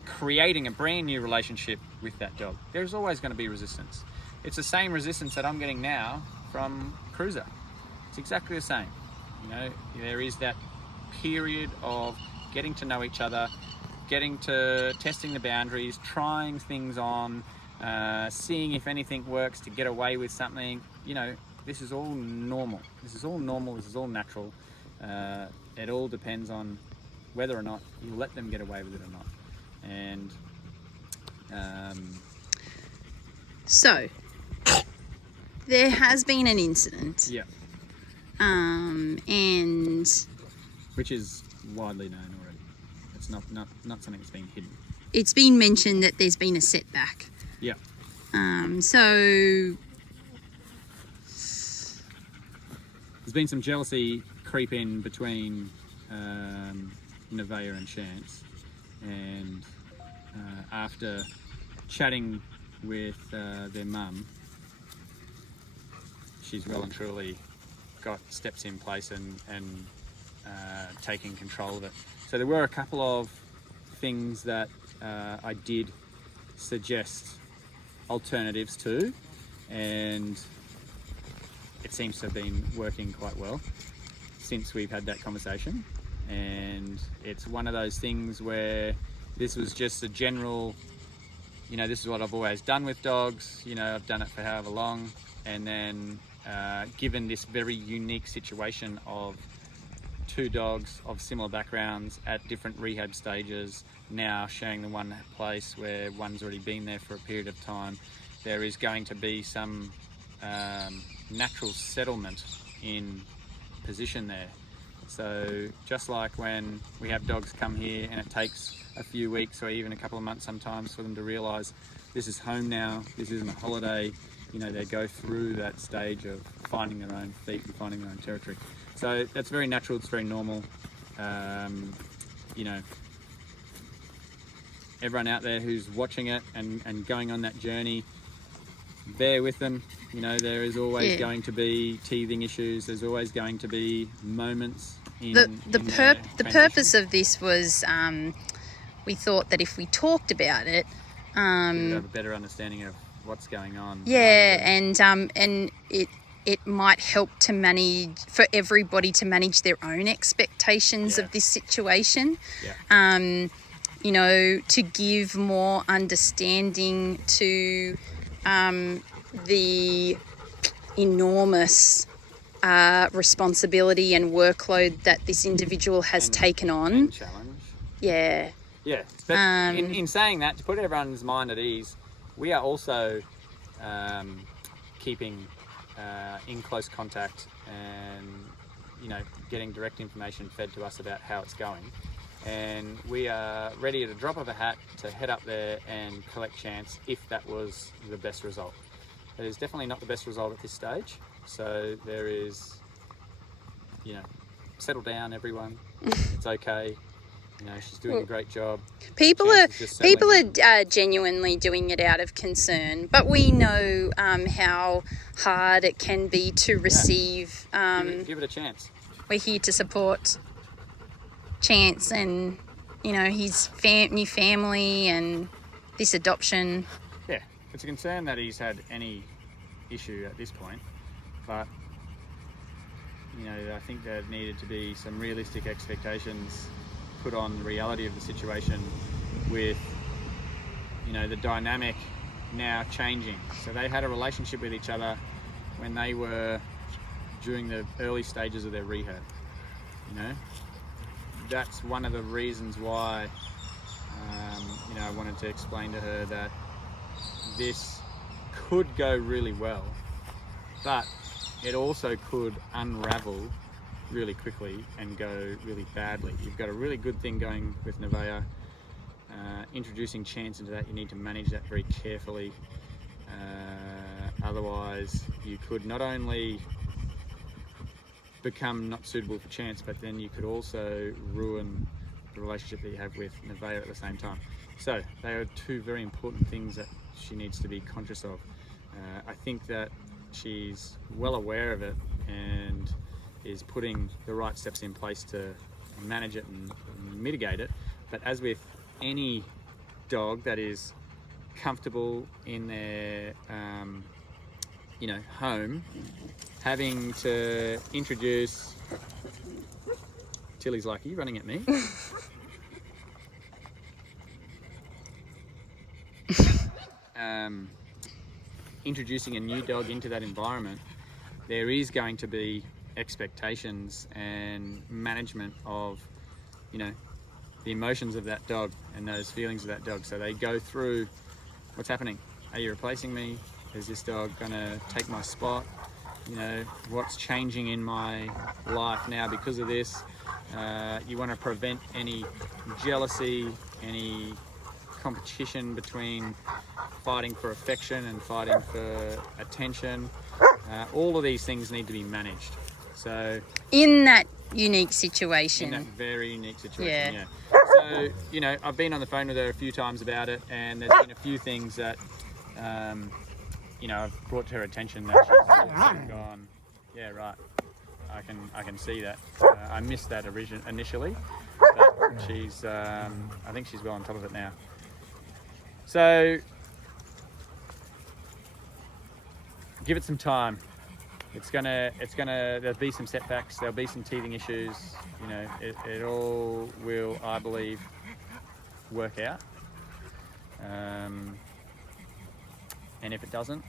creating a brand new relationship with that dog. There's always going to be resistance. It's the same resistance that I'm getting now from Cruiser. It's exactly the same. You know, there is that period of getting to know each other, getting to testing the boundaries, trying things on, seeing if anything works to get away with something. You know, this is all normal. This is all normal. This is all natural. It all depends on whether or not you let them get away with it or not. And so there has been an incident. yeah, and which is widely known already. It's not something that's been hidden. it's been mentioned that there's been a setback. Yeah. So There's been some jealousy creep in between Nevaeh and Chance, and after chatting with their mum, she's well and truly got steps in place and taking control of it. So there were a couple of things that I did suggest alternatives to, and it seems to have been working quite well since we've had that conversation. And it's one of those things where this was just a general, you know, this is what I've always done with dogs, you know, I've done it for however long, and then given this very unique situation of two dogs of similar backgrounds at different rehab stages, now sharing the one place where one's already been there for a period of time, there is going to be some natural settlement in position there. So just like when we have dogs come here and it takes a few weeks or even a couple of months sometimes for them to realise this is home now, this isn't a holiday, you know, they go through that stage of finding their own feet and finding their own territory. So that's very natural, it's very normal. You know, everyone out there who's watching it and going on that journey, bear with them. You know, there is always going to be teething issues. There's always going to be moments in the purpose of this was we thought that if we talked about it, we'd have a better understanding of what's going on. Yeah, and it might help to manage, for everybody to manage their own expectations of this situation. Yeah. You know, to give more understanding to the enormous responsibility and workload that this individual has taken on. And challenge. Yeah. Yeah. But in saying that, to put everyone's mind at ease, we are also keeping in close contact and, you know, getting direct information fed to us about how it's going. And we are ready at a drop of a hat to head up there and collect Chance if that was the best result. It is definitely not the best result at this stage. So there is, you know, settle down everyone. It's okay. You know, she's doing a great job. People are genuinely doing it out of concern, but we know how hard it can be to receive. Give it a chance. We're here to support Chance and, you know, his new family and this adoption. Yeah, it's a concern that he's had any issue at this point, but, you know, I think there needed to be some realistic expectations put on the reality of the situation with, you know, the dynamic now changing. So they had a relationship with each other when they were during the early stages of their rehab, you know. That's one of the reasons why, you know, I wanted to explain to her that this could go really well, but it also could unravel really quickly and go really badly. You've got a really good thing going with Nevaeh. Introducing Chance into that, you need to manage that very carefully. Otherwise, you could not only become not suitable for Chance, but then you could also ruin the relationship that you have with Nevaeh at the same time. So they are two very important things that she needs to be conscious of. I think that she's well aware of it and is putting the right steps in place to manage it and mitigate it. But as with any dog that is comfortable in their home, having to introduce Tilly's like, are you running at me? Introducing a new dog into that environment, there is going to be expectations and management of the emotions of that dog and those feelings of that dog. So they go through, what's happening? Are you replacing me? Is this dog gonna take my spot? What's changing in my life now because of this? You want to prevent any jealousy, any competition between fighting for affection and fighting for attention. All of these things need to be managed. So in that unique situation. In that very unique situation, Yeah. So, I've been on the phone with her a few times about it, and there's been a few things that, I've brought to her attention that she's gone, yeah, right, I can see that. I missed that initially, but she's, I think she's well on top of it now. So, give it some time. There'll be some setbacks, there'll be some teething issues, it all will, I believe, work out. And if it doesn't,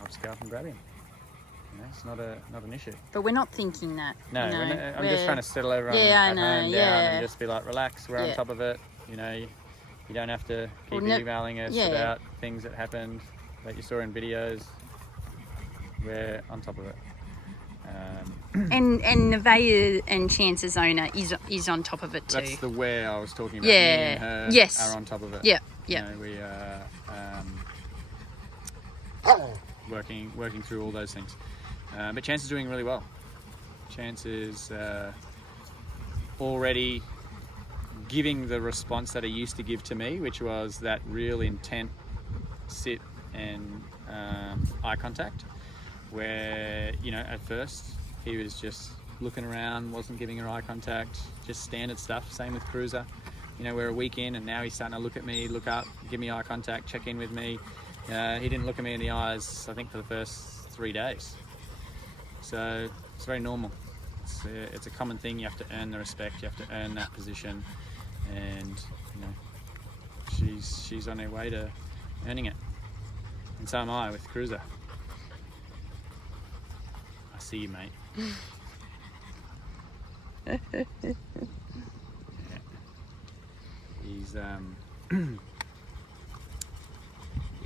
I'll just go up and grab him. It's not an issue. But we're not thinking that. No, I'm just trying to settle everyone at home down and just be like, relax, we're on top of it. You don't have to keep emailing us about things that happened that you saw in videos. We're on top of it. And Nevaeh and Chance's owner is on top of it too. That's the where I was talking about. Yeah. Me and her Yes. are on top of it. Yeah. Yeah. We are working through all those things. But Chance is doing really well. Chance is already giving the response that he used to give to me, which was that real intent sit and eye contact, where at first he was just looking around, wasn't giving her eye contact, just standard stuff. Same with Cruiser. We're a week in and now he's starting to look at me, look up, give me eye contact, check in with me. He didn't look at me in the eyes, I think, for the first 3 days. So it's very normal. It's a common thing. You have to earn the respect, you have to earn that position, and she's on her way to earning it. And so am I with Cruiser. I see you, mate. Yeah. He's he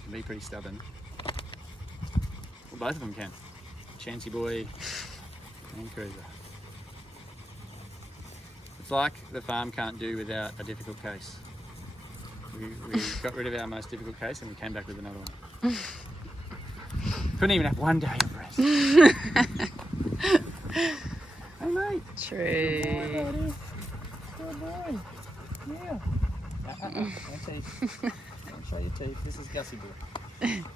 can be pretty stubborn. Well, both of them can. Chancey boy and Cruiser. It's like the farm can't do without a difficult case. We got rid of our most difficult case and we came back with another one. Couldn't even have one day of rest. Hey mate. True. Good boy. Yeah. No teeth. Don't show your teeth. This is Gussie boy.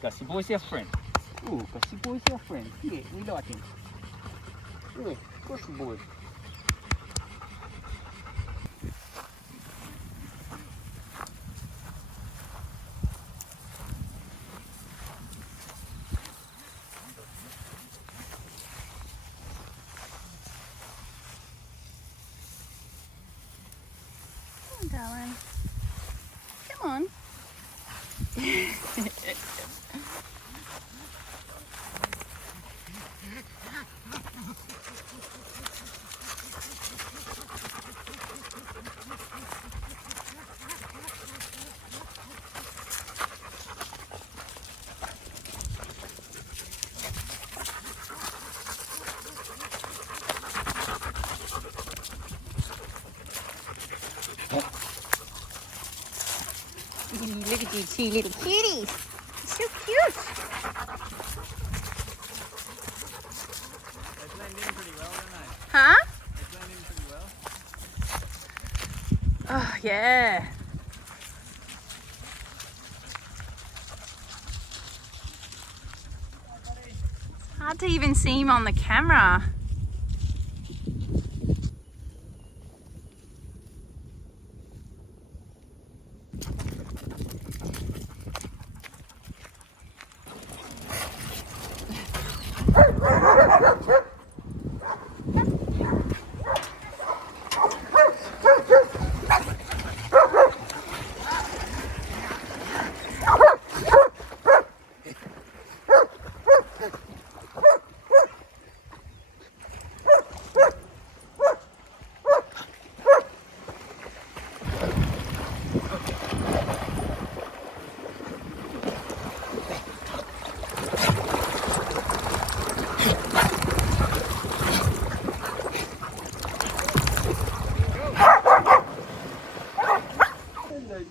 Gussie boy's our friend. Ooh, Gussie boy's our friend. Yeah, we like him. Yeah, Gussie boy. Darling. Come on. Look at you two little cuties. So cute. They blend in pretty well, don't they? Huh? They blend in pretty well. Oh, yeah. It's hard to even see him on the camera.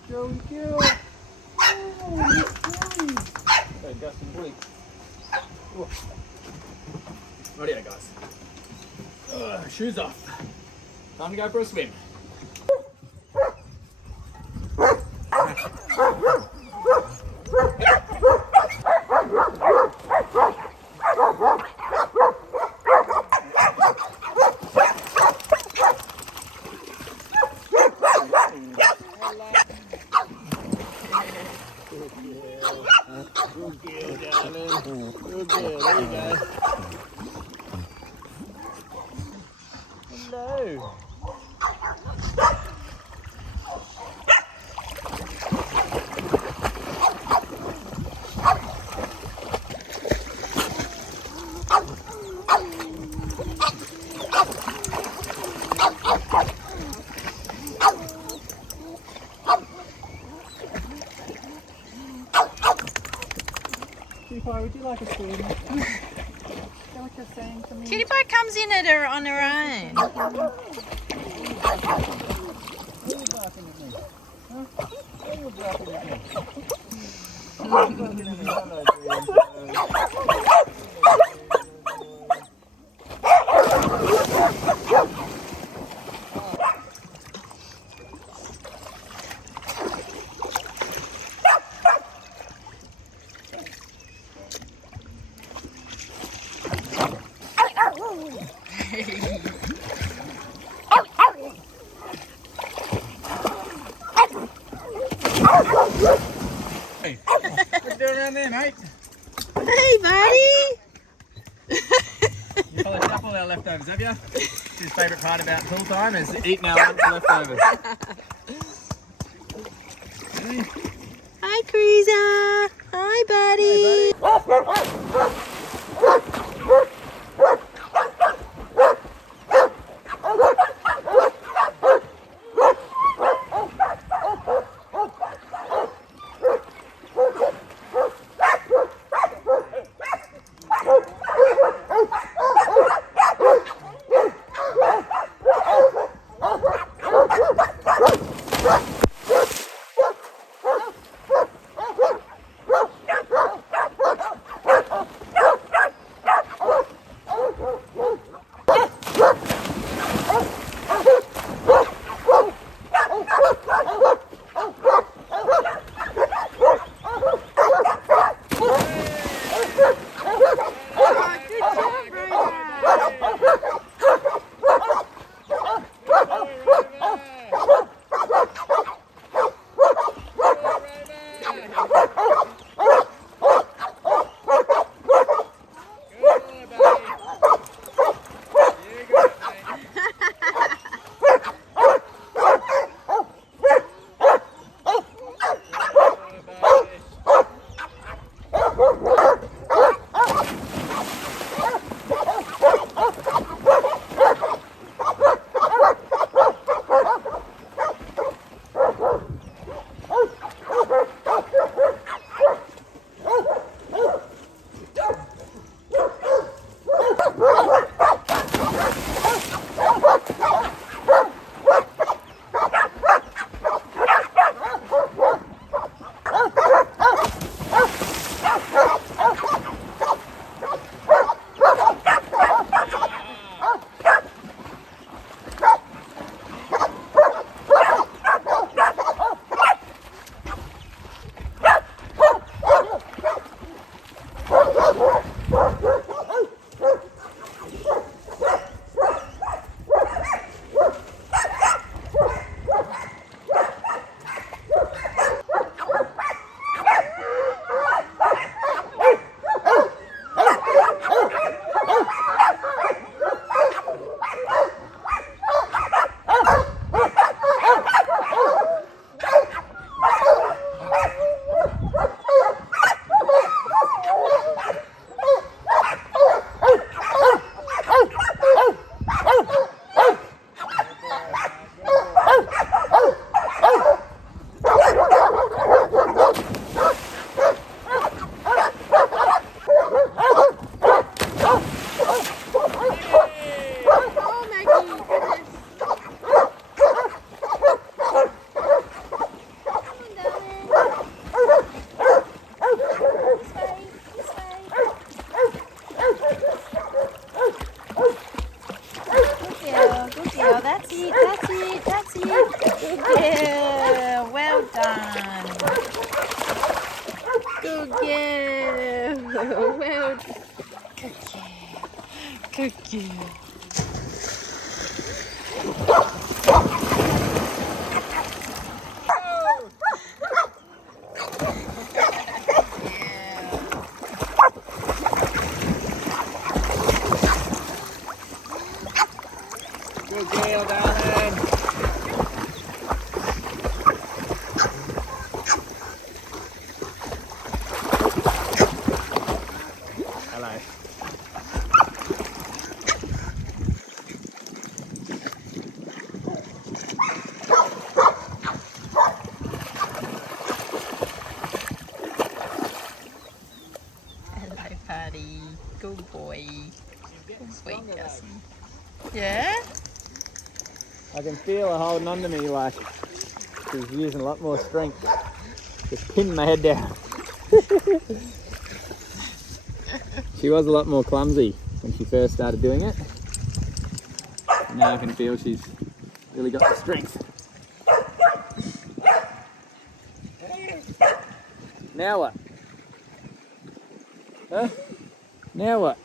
Joey Gill. Oh, Miss Joey. Okay, Gus and Blake. Rightio, guys. Shoes off. Time to go for a swim. Good girl, darling. Good girl. There you go. Hello. Would you like a swim? Is that what you're saying to me? Kitty Pie comes in at her on her own. Why are you barking at me? Huh? Why are you barking at me? Why are you barking at me? Hello, Hey, what you doing around there, mate? Hey, buddy. You followed up all our leftovers, have you? It's his favourite part about pool time is eating our lunch leftovers. Hi, Cruiser. Hi, buddy. Hey, Well, good girl. Good girl. Good girl, darling. Hello. Hello, Paddy. Good boy. Good boy, Gussie. Yeah? I can feel her holding on to me like she's using a lot more strength. Just pin my head down. She was a lot more clumsy when she first started doing it. Now I can feel she's really got the strength. Now what? Huh? Now what?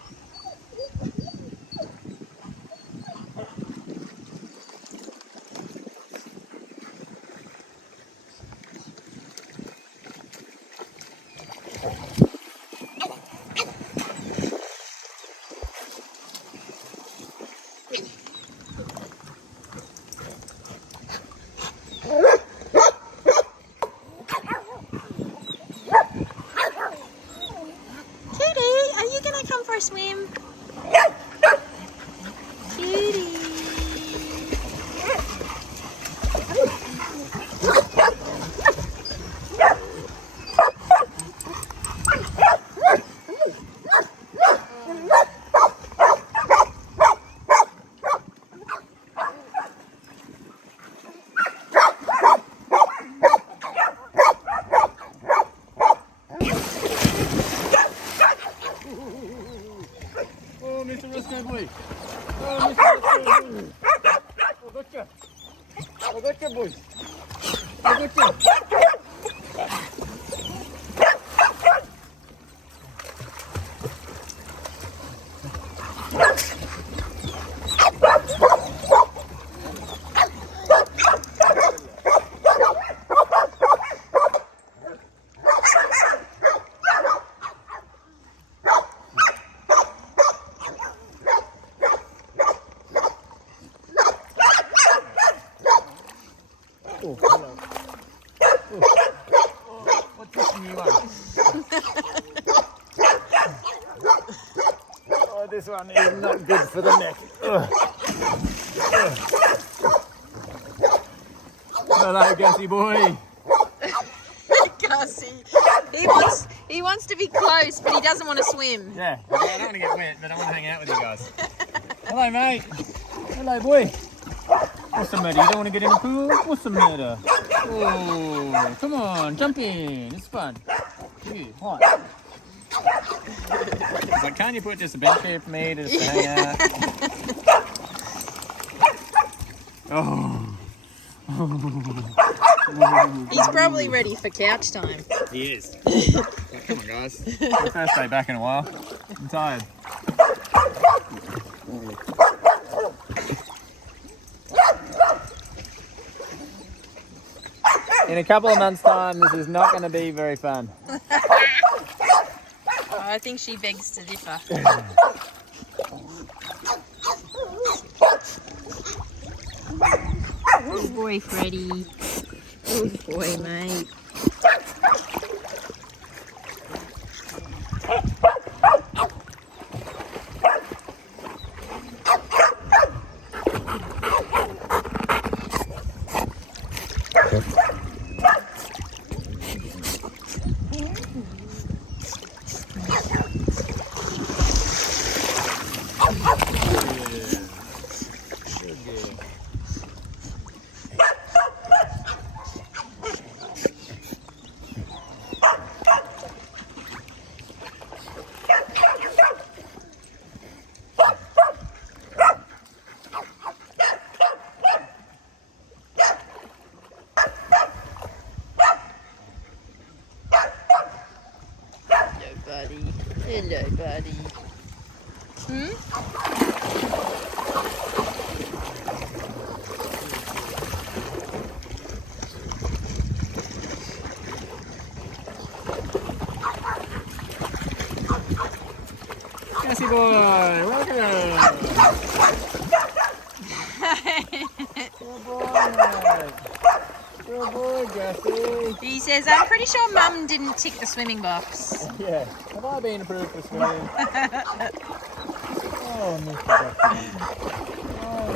Cutie, are you gonna come for a swim? Cutie. Oh, Mr. Roscoe boy. Oh, Mr. Roscoe boy. I gotcha. I gotcha, boy. I gotcha. Oh, hello. Oh, what's this new one? Oh, this one is not good for the neck. Ugh. Ugh. Hello, Gussie boy. Gussie. He wants to be close, but he doesn't want to swim. Yeah, I don't want to get wet, but I want to hang out with you guys. Hello, mate. Hello, boy. What's the matter? You don't want to get in the pool? What's the matter? Oh, come on, jump in. It's fun. Yeah, hot. But can't you put just a bench here for me to just hang out? Oh. He's probably ready for couch time. He is. Come on, guys. It's the first day back in a while. I'm tired. In a couple of months' time, this is not going to be very fun. I think she begs to differ. Good boy, Freddie. Good boy, mate. Buddy. Hello, buddy. Gussie boy, welcome. Good boy, mate. Good boy, Gussie. He says, I'm pretty sure Mum didn't tick the swimming box. Yeah. Have I been approved for swimming? Oh, Mr. Gussie. Oh,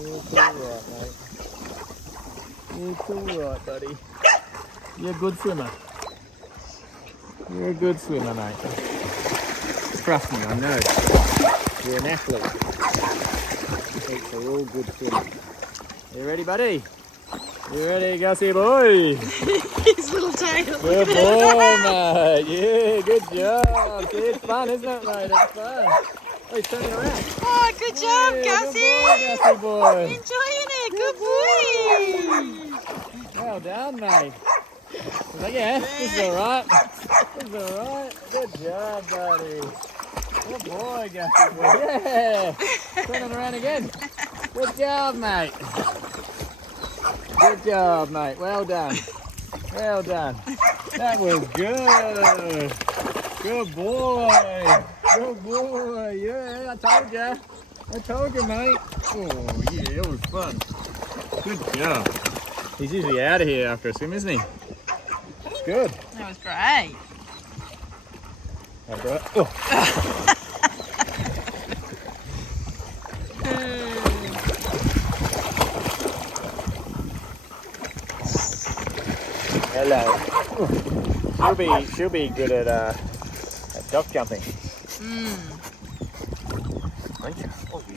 Mr. Gussie. It's all right, buddy. You're a good swimmer. You're a good swimmer, mate. Trust me, I know. You're an athlete. Athletes are all good swimmers. You ready, buddy? You ready, Gussie boy? His little tail. Good boy, mate. Yeah, good job. See, it's fun, isn't it, mate? It's fun. Oh, he's turning around. Oh, good job, Yeah, Gussie. Good boy, Gussie boy. Enjoying it. Good boy. Well done, mate. Yeah, this is alright. This is alright. Good job, buddy. Good boy, Gussie boy. Yeah. Turning around again. Good job, mate. Good job, mate. Well done. Well done. That was good. Good boy. Good boy. Yeah, I told ya. I told you, mate. Oh, yeah, it was fun. Good job. He's usually out of here after a swim, isn't he? That's good. That was great. Abra. Oh. Hello. She'll be good at dock jumping. Won't you? Oh, you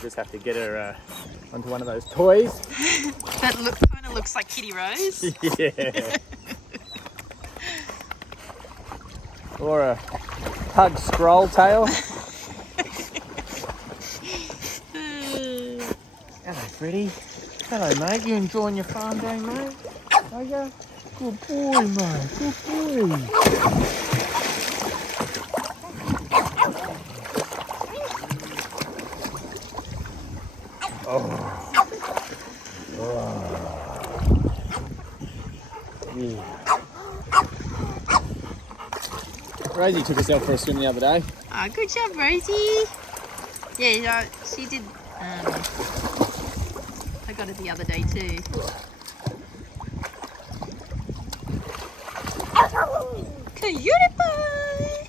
just have to get her onto one of those toys. That kind of looks like Kitty Rose. Yeah. Or a pug scroll tail. Hello, Freddie. Hello, mate. You enjoying your farm day, mate? Are you? Good boy, mate. Good boy. Oh. Yeah. Rosie took herself for a swim the other day. Oh, good job, Rosie. Yeah, she did. I got it the other day too. Cutie pie!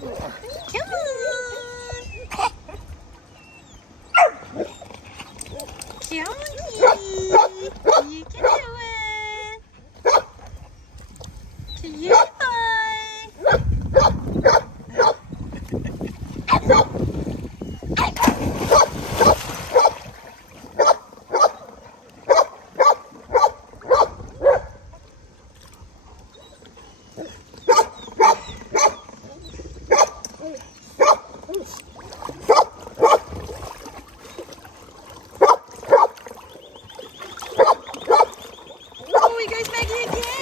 Come on! Come on, kitty! You can do it! Cutie pie!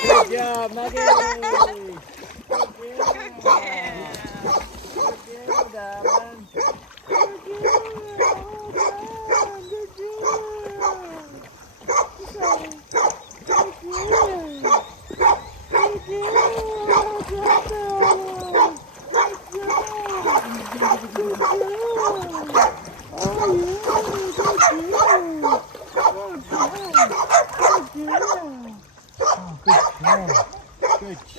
Good job, Maggie! Good job, darling. Good job, Barney. Yeah, good job. Good job.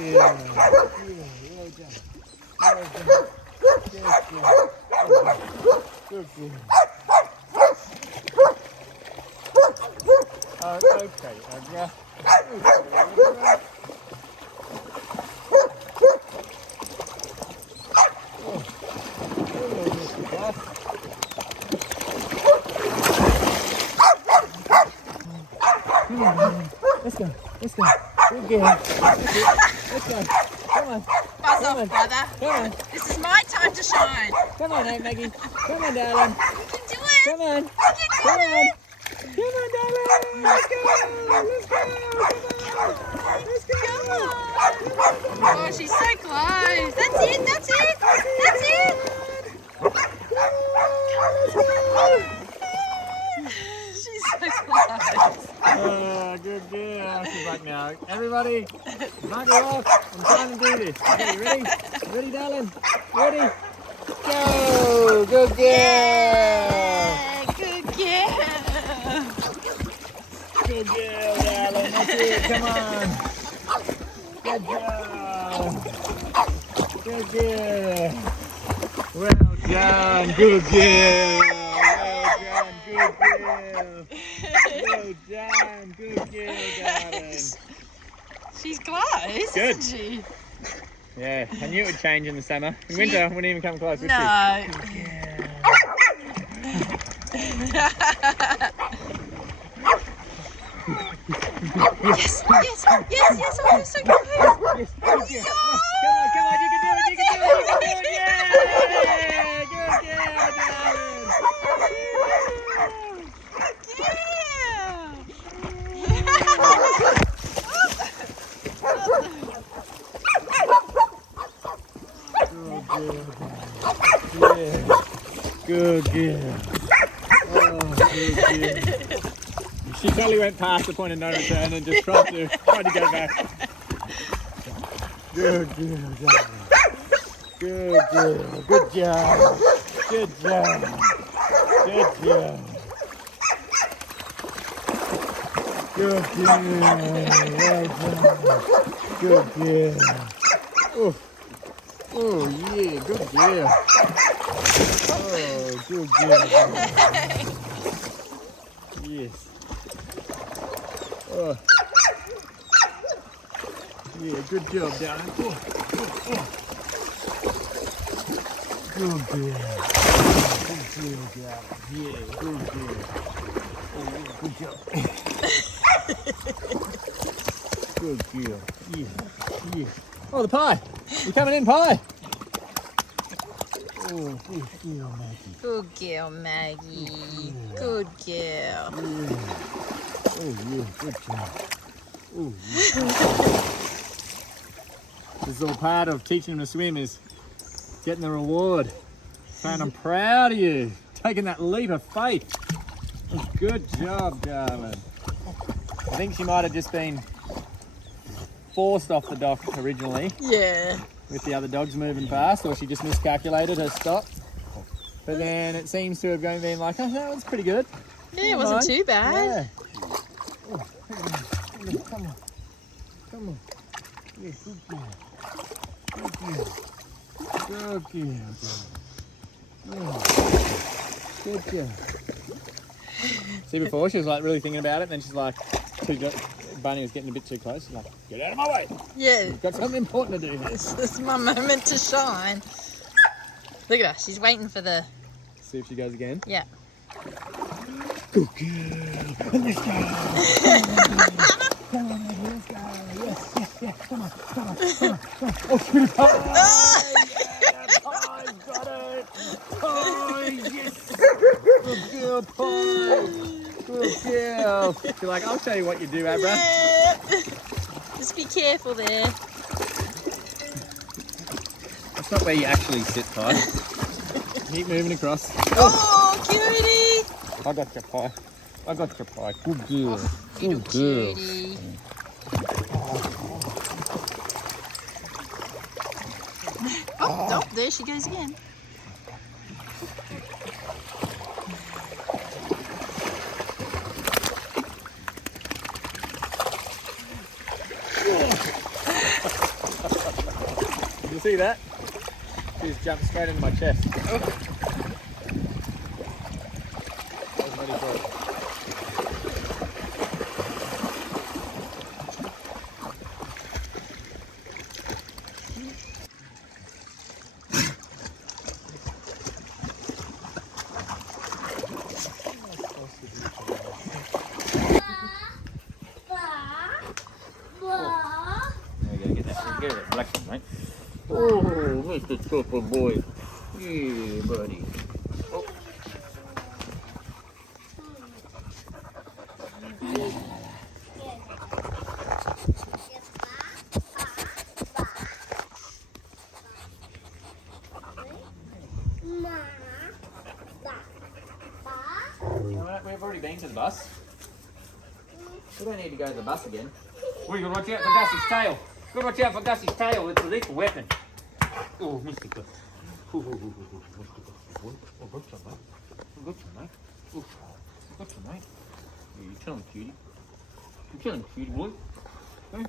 Yeah, well done. Well done. Good job. Good job. Oh, okay, Abra. Okay, Abra. Oh, hello, Mr. Gus. Let's go. Let's go. Good girl. Let's go. Come on. Buzz Hands off, brother. Come on. This is my time to shine. Come on, Aunt Maggie. Come on, darling. You can do it. Come on. You Come can do on. it. Come on, darling. Let's go. Let's go. Come on. Let's go. Oh, she's so close. That's it. That's it. That's it. She's so close. Oh, good girl. She's like, now, everybody, knock her off. I'm trying to do this. Okay, ready? Ready, darling? Ready? Go. Good girl. Yeah, good girl. Good girl, darling. That's it. Come on. Good job. Good girl. Well done. Good girl. Well done. Good girl, darling. She's close, Good. isn't she? Yeah, I knew it would change in the summer. In winter, I wouldn't even come close, would No. she? Yes, yes, yes, yes. Oh, you're so close. Yes, good girl. Come on, you can do it, you can do it, you can do it. Yeah! Good girl, darling. Good girl. Oh, good girl. She totally went past the point of no return and just tried to go back. Good girl, darling. Good girl. Good job. Good job. Good job. Good girl. Well done. Good girl. Oh, oh yeah, good girl. Oh, good girl. Yes. Oh. Yeah, good job, darling. Oh, oh, oh. Good girl. Good girl, darling. Yeah, good girl. Oh, yeah, good job. Good girl. Yeah, yeah. Oh, the pie. You coming in, pie? Oh, good girl, Maggie. Good girl, Maggie. Good girl. Yeah. Oh, yeah, good job. Oh, yeah. This is all part of teaching them to swim, is getting the reward. Saying, I'm proud of you. Taking that leap of faith. Good job, darling. I think she might have just been forced off the dock originally Yeah. with the other dogs moving past, or she just miscalculated her stop. But then it seems to have been like, oh, that was pretty good. Yeah, it wasn't too bad. Yeah. Oh, come on. Come on. Yeah, good girl. Good girl. Good girl. Yeah. Good girl. See, before she was like really thinking about it, and then she's like, Barney was getting a bit too close. She's like, get out of my way. Yeah. We've got something important to do. This is my moment to shine. Look at her. She's waiting for the... See if she goes again. Yeah. Good girl. Let's go. Come on, baby, let's go. Yes, yes, yes. Come on, come on, come on, come on. Oh, shoot it. Oh, yeah, pie, got it. Pie, yes. Good girl, pie. Good girl. You're like, I'll show you what you do, Abra. Yeah. Just be careful there. That's not where you actually sit, Pie. Keep moving across. Oh, cutie. I got your pie. I got your pie. Good girl. Little Good girl. cutie. Oh, there she goes again. Did you see that? She just jumped straight into my chest. Oh. That was really good. There you go, get that black one, mate. Oh, the super boy. Yeah, buddy. Oh. We've already been to the bus. We don't need to go to the bus again. We gotta watch out for Gussie's tail. Gotta watch out for Gussie's tail. It's a lethal weapon. Oh, Mr. Gus. Oh, gotcha, mate. Gotcha, mate. Oh, gotcha, mate. Yeah, you're killing cutie. You're killing cutie, boy. Hey,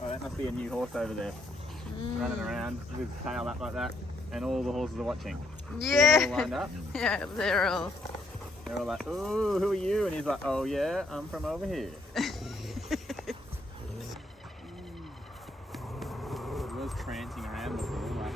that must be a new horse over there, running around with his tail up like that, and all the horses are watching. Yeah. They're all lined up. Yeah, they're all. They're all like, "Ooh, who are you?" And he's like, "Oh yeah, I'm from over here." He was prancing around before, like.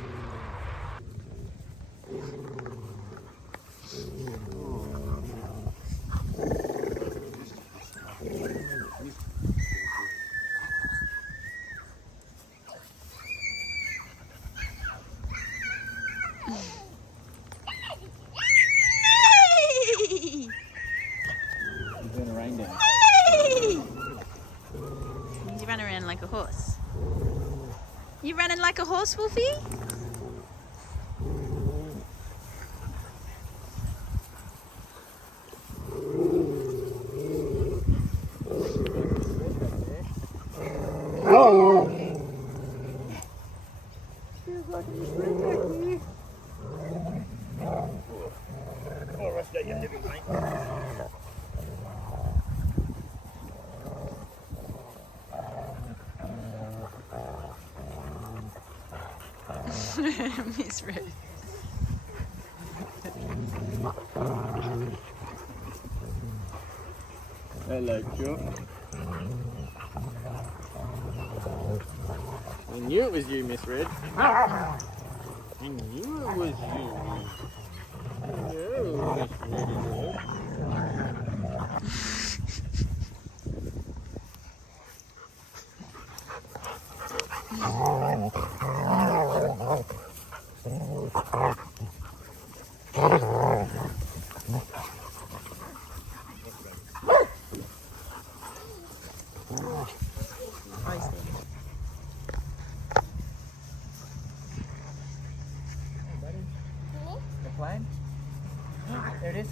He's doing a rain dance. You run around like a horse. You running like a horse, Wolfie? Misread. Hello, Chuck. I knew it was you, Miss Red. I knew it was you. Hello, Miss Red. Plane? There it is.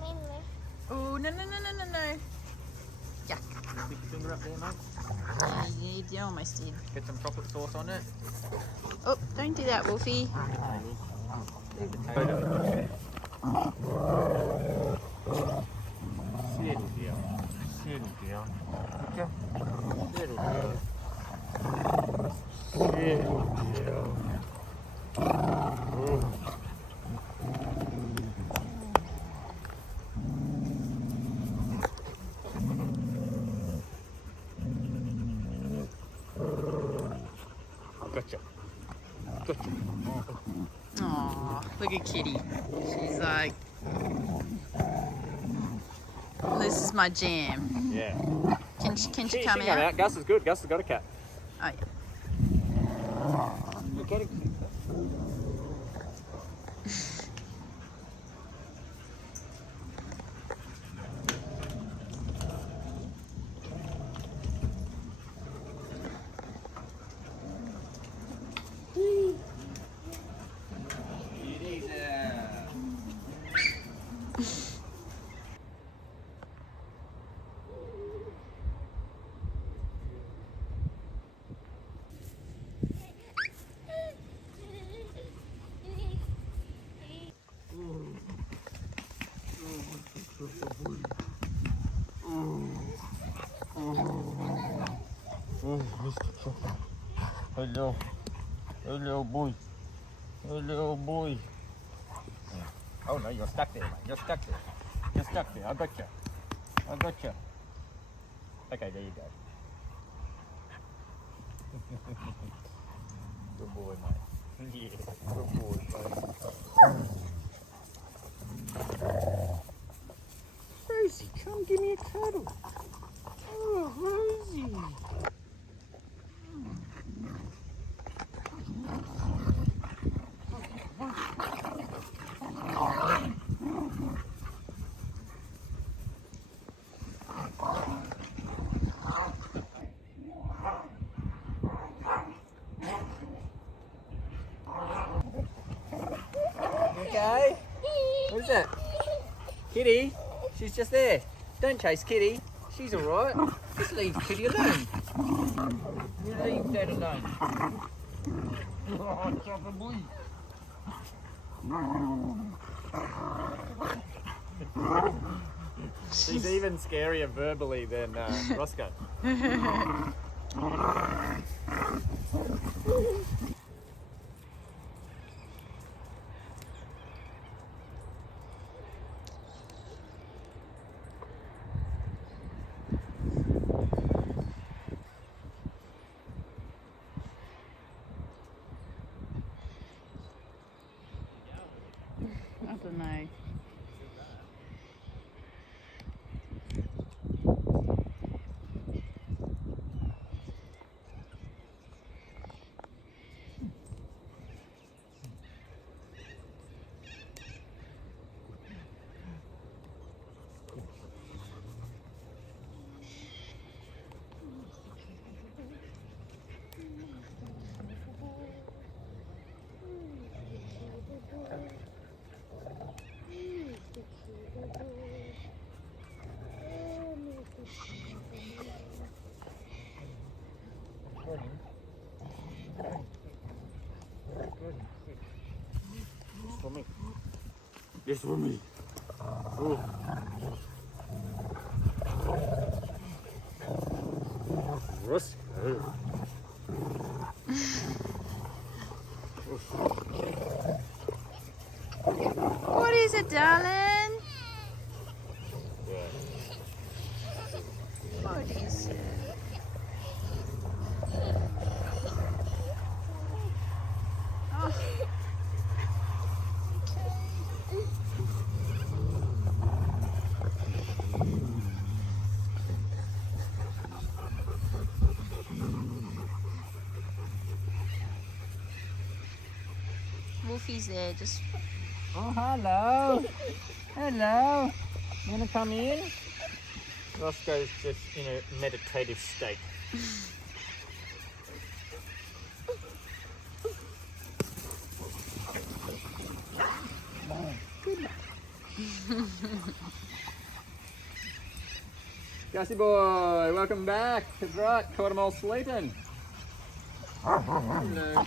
Oh, no. Yuck. Stick your finger up there, mate. Yeah, you almost did. Get some chocolate sauce on it. Oh, don't do that, Wolfie. Leave the tail. Settle down. Settle down. Okay. Settle down. Settle down. Gotcha. Gotcha. Aw, look at Kitty. She's like, this is my jam. Yeah. Can she come She out? come out. Gus is good. Gus has got a cat. Oh, yeah. Look at it. Hello. Hello, boy. Hello, boy. Oh no, you're stuck there, mate. You're stuck there. You're stuck there. I gotcha. I gotcha. Okay, there you go. Good boy, mate. Yeah, good boy, mate. Rosie, come give me a cuddle. Oh, Rosie. Okay. What is that? Kitty? She's just there. Don't chase Kitty. She's alright. Just leave Kitty alone. You leave Dad alone. Oh, chopper boy. She's even scarier verbally than Roscoe. I don't know. For me. This for me. Oh. Roscoe. What is it, darling? Yeah. What is it? Wolfie's there, just Oh, hello. Hello. You want to come in? Roscoe's just in a meditative state. Gussie boy, welcome back. That's right, caught them all sleeping. Hello.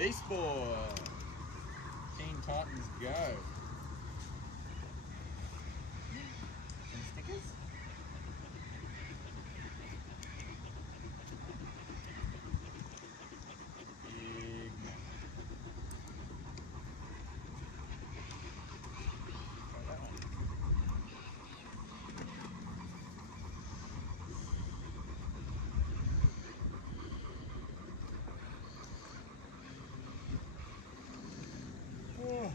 Beast Boy. Teen Titans Go. Some stickers? Big man. Try that one. Oh.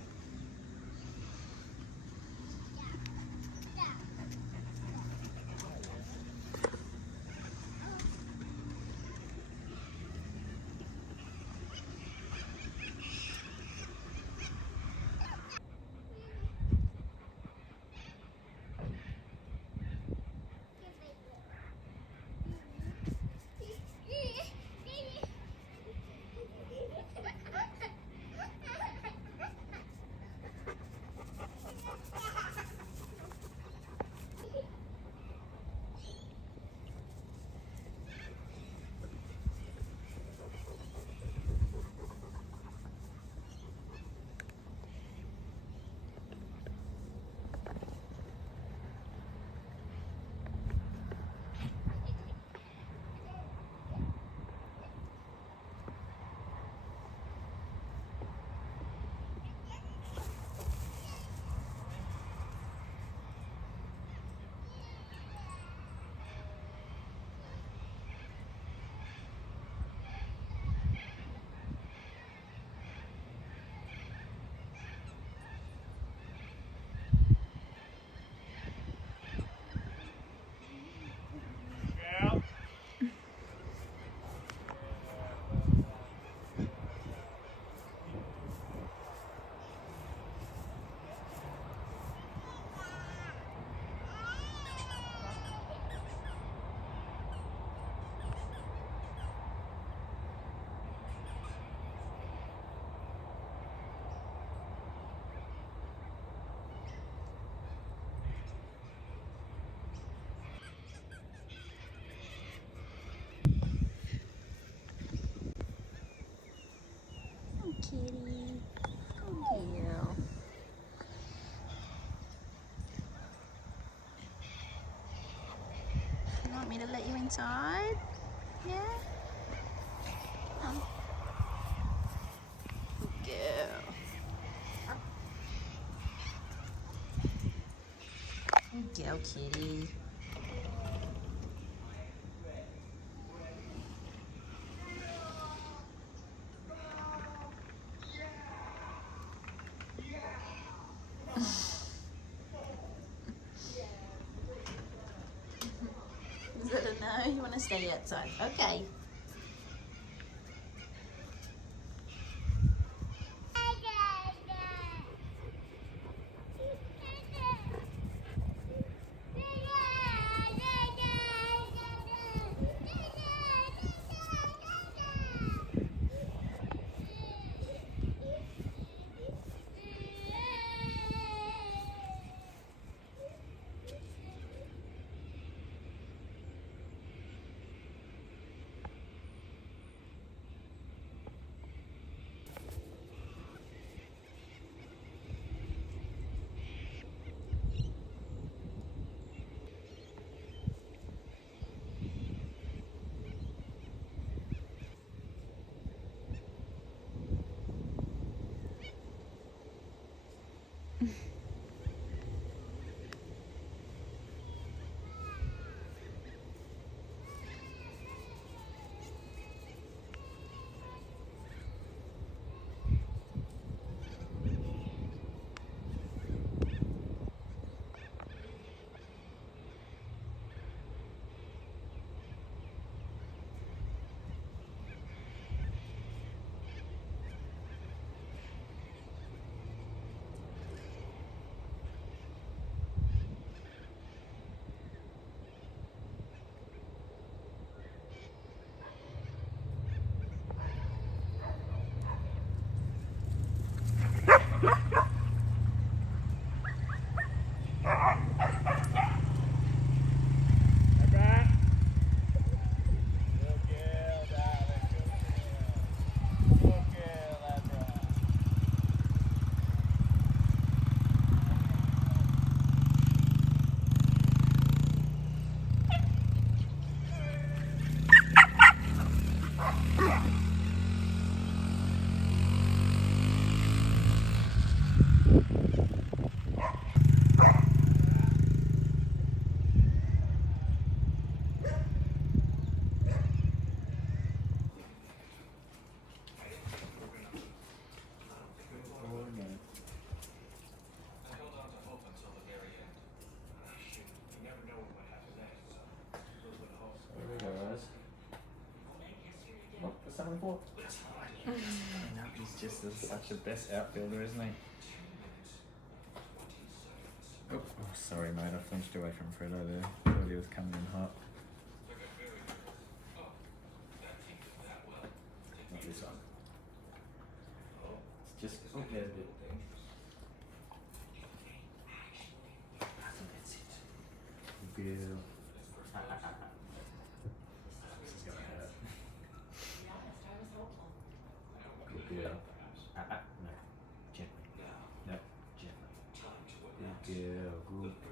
Kitty. Oh, you. You want me to let you inside? Yeah? Good girl. Good girl, kitty. Is it a no? You want to stay outside? Okay. 24. He's just such a best outfielder, isn't he? Oh, sorry, mate. I flinched away from Fredo there. Thought he was coming in hot. Not this one. It's just. Oh, there's a bit. That's it. Good girl. This is going to hurt. Good girl. No. Gently. No. Gently. Good girl.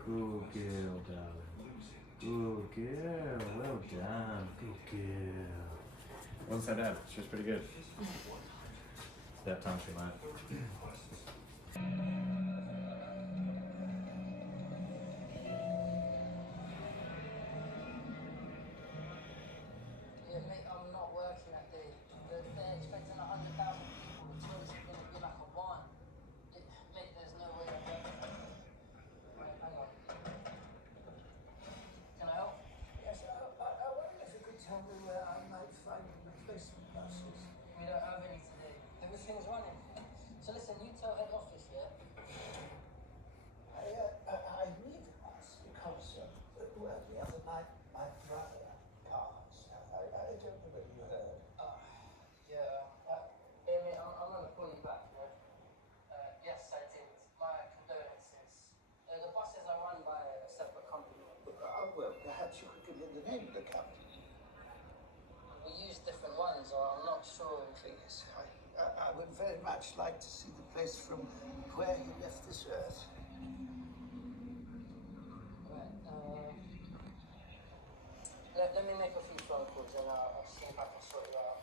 Good girl, darling. Good girl. Well done. Good girl. Wasn't so bad. She was pretty good. It's about time she learned. Yeah, mate, I'm not working that day. They're expecting 100,000 people. The tours are going to be like a one. Mate, there's no way I'm working. Right, hang on. Can I help? Yes, I wonder if you could tell me where I might find replacement buses. We don't have any today. Everything's running. So listen, you tell head office, yeah? I need a bus because well, the other night my brother passed. I don't know whether you heard. Yeah. Hey, mate, I'm going to call you back, yeah? Yes, I did. My condolences. The buses are run by a separate company. Well, perhaps you could give me the name of the company. We use different ones, or I'm not sure. Please, I would very much like to see the place from where he left this earth. Right, let me make a few phone calls and I'll see if I can sort you out.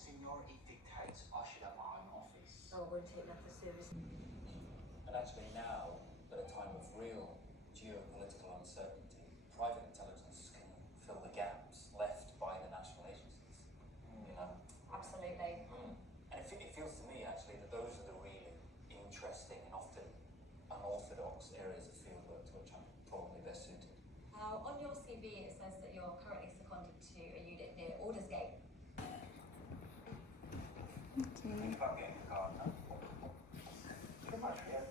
Seniority dictates I should have my own office. So I won't take that for service. And actually now, at a time of real geopolitical uncertainty, private intelligence can fill the gaps left by the national agencies. You know? Absolutely. And it feels to me actually that those are the really interesting and often unorthodox areas of fieldwork to which I'm probably best suited. On your CV it says that you're currently seconded to a unit near Aldersgate. If I'm getting the car now. Too much, yeah.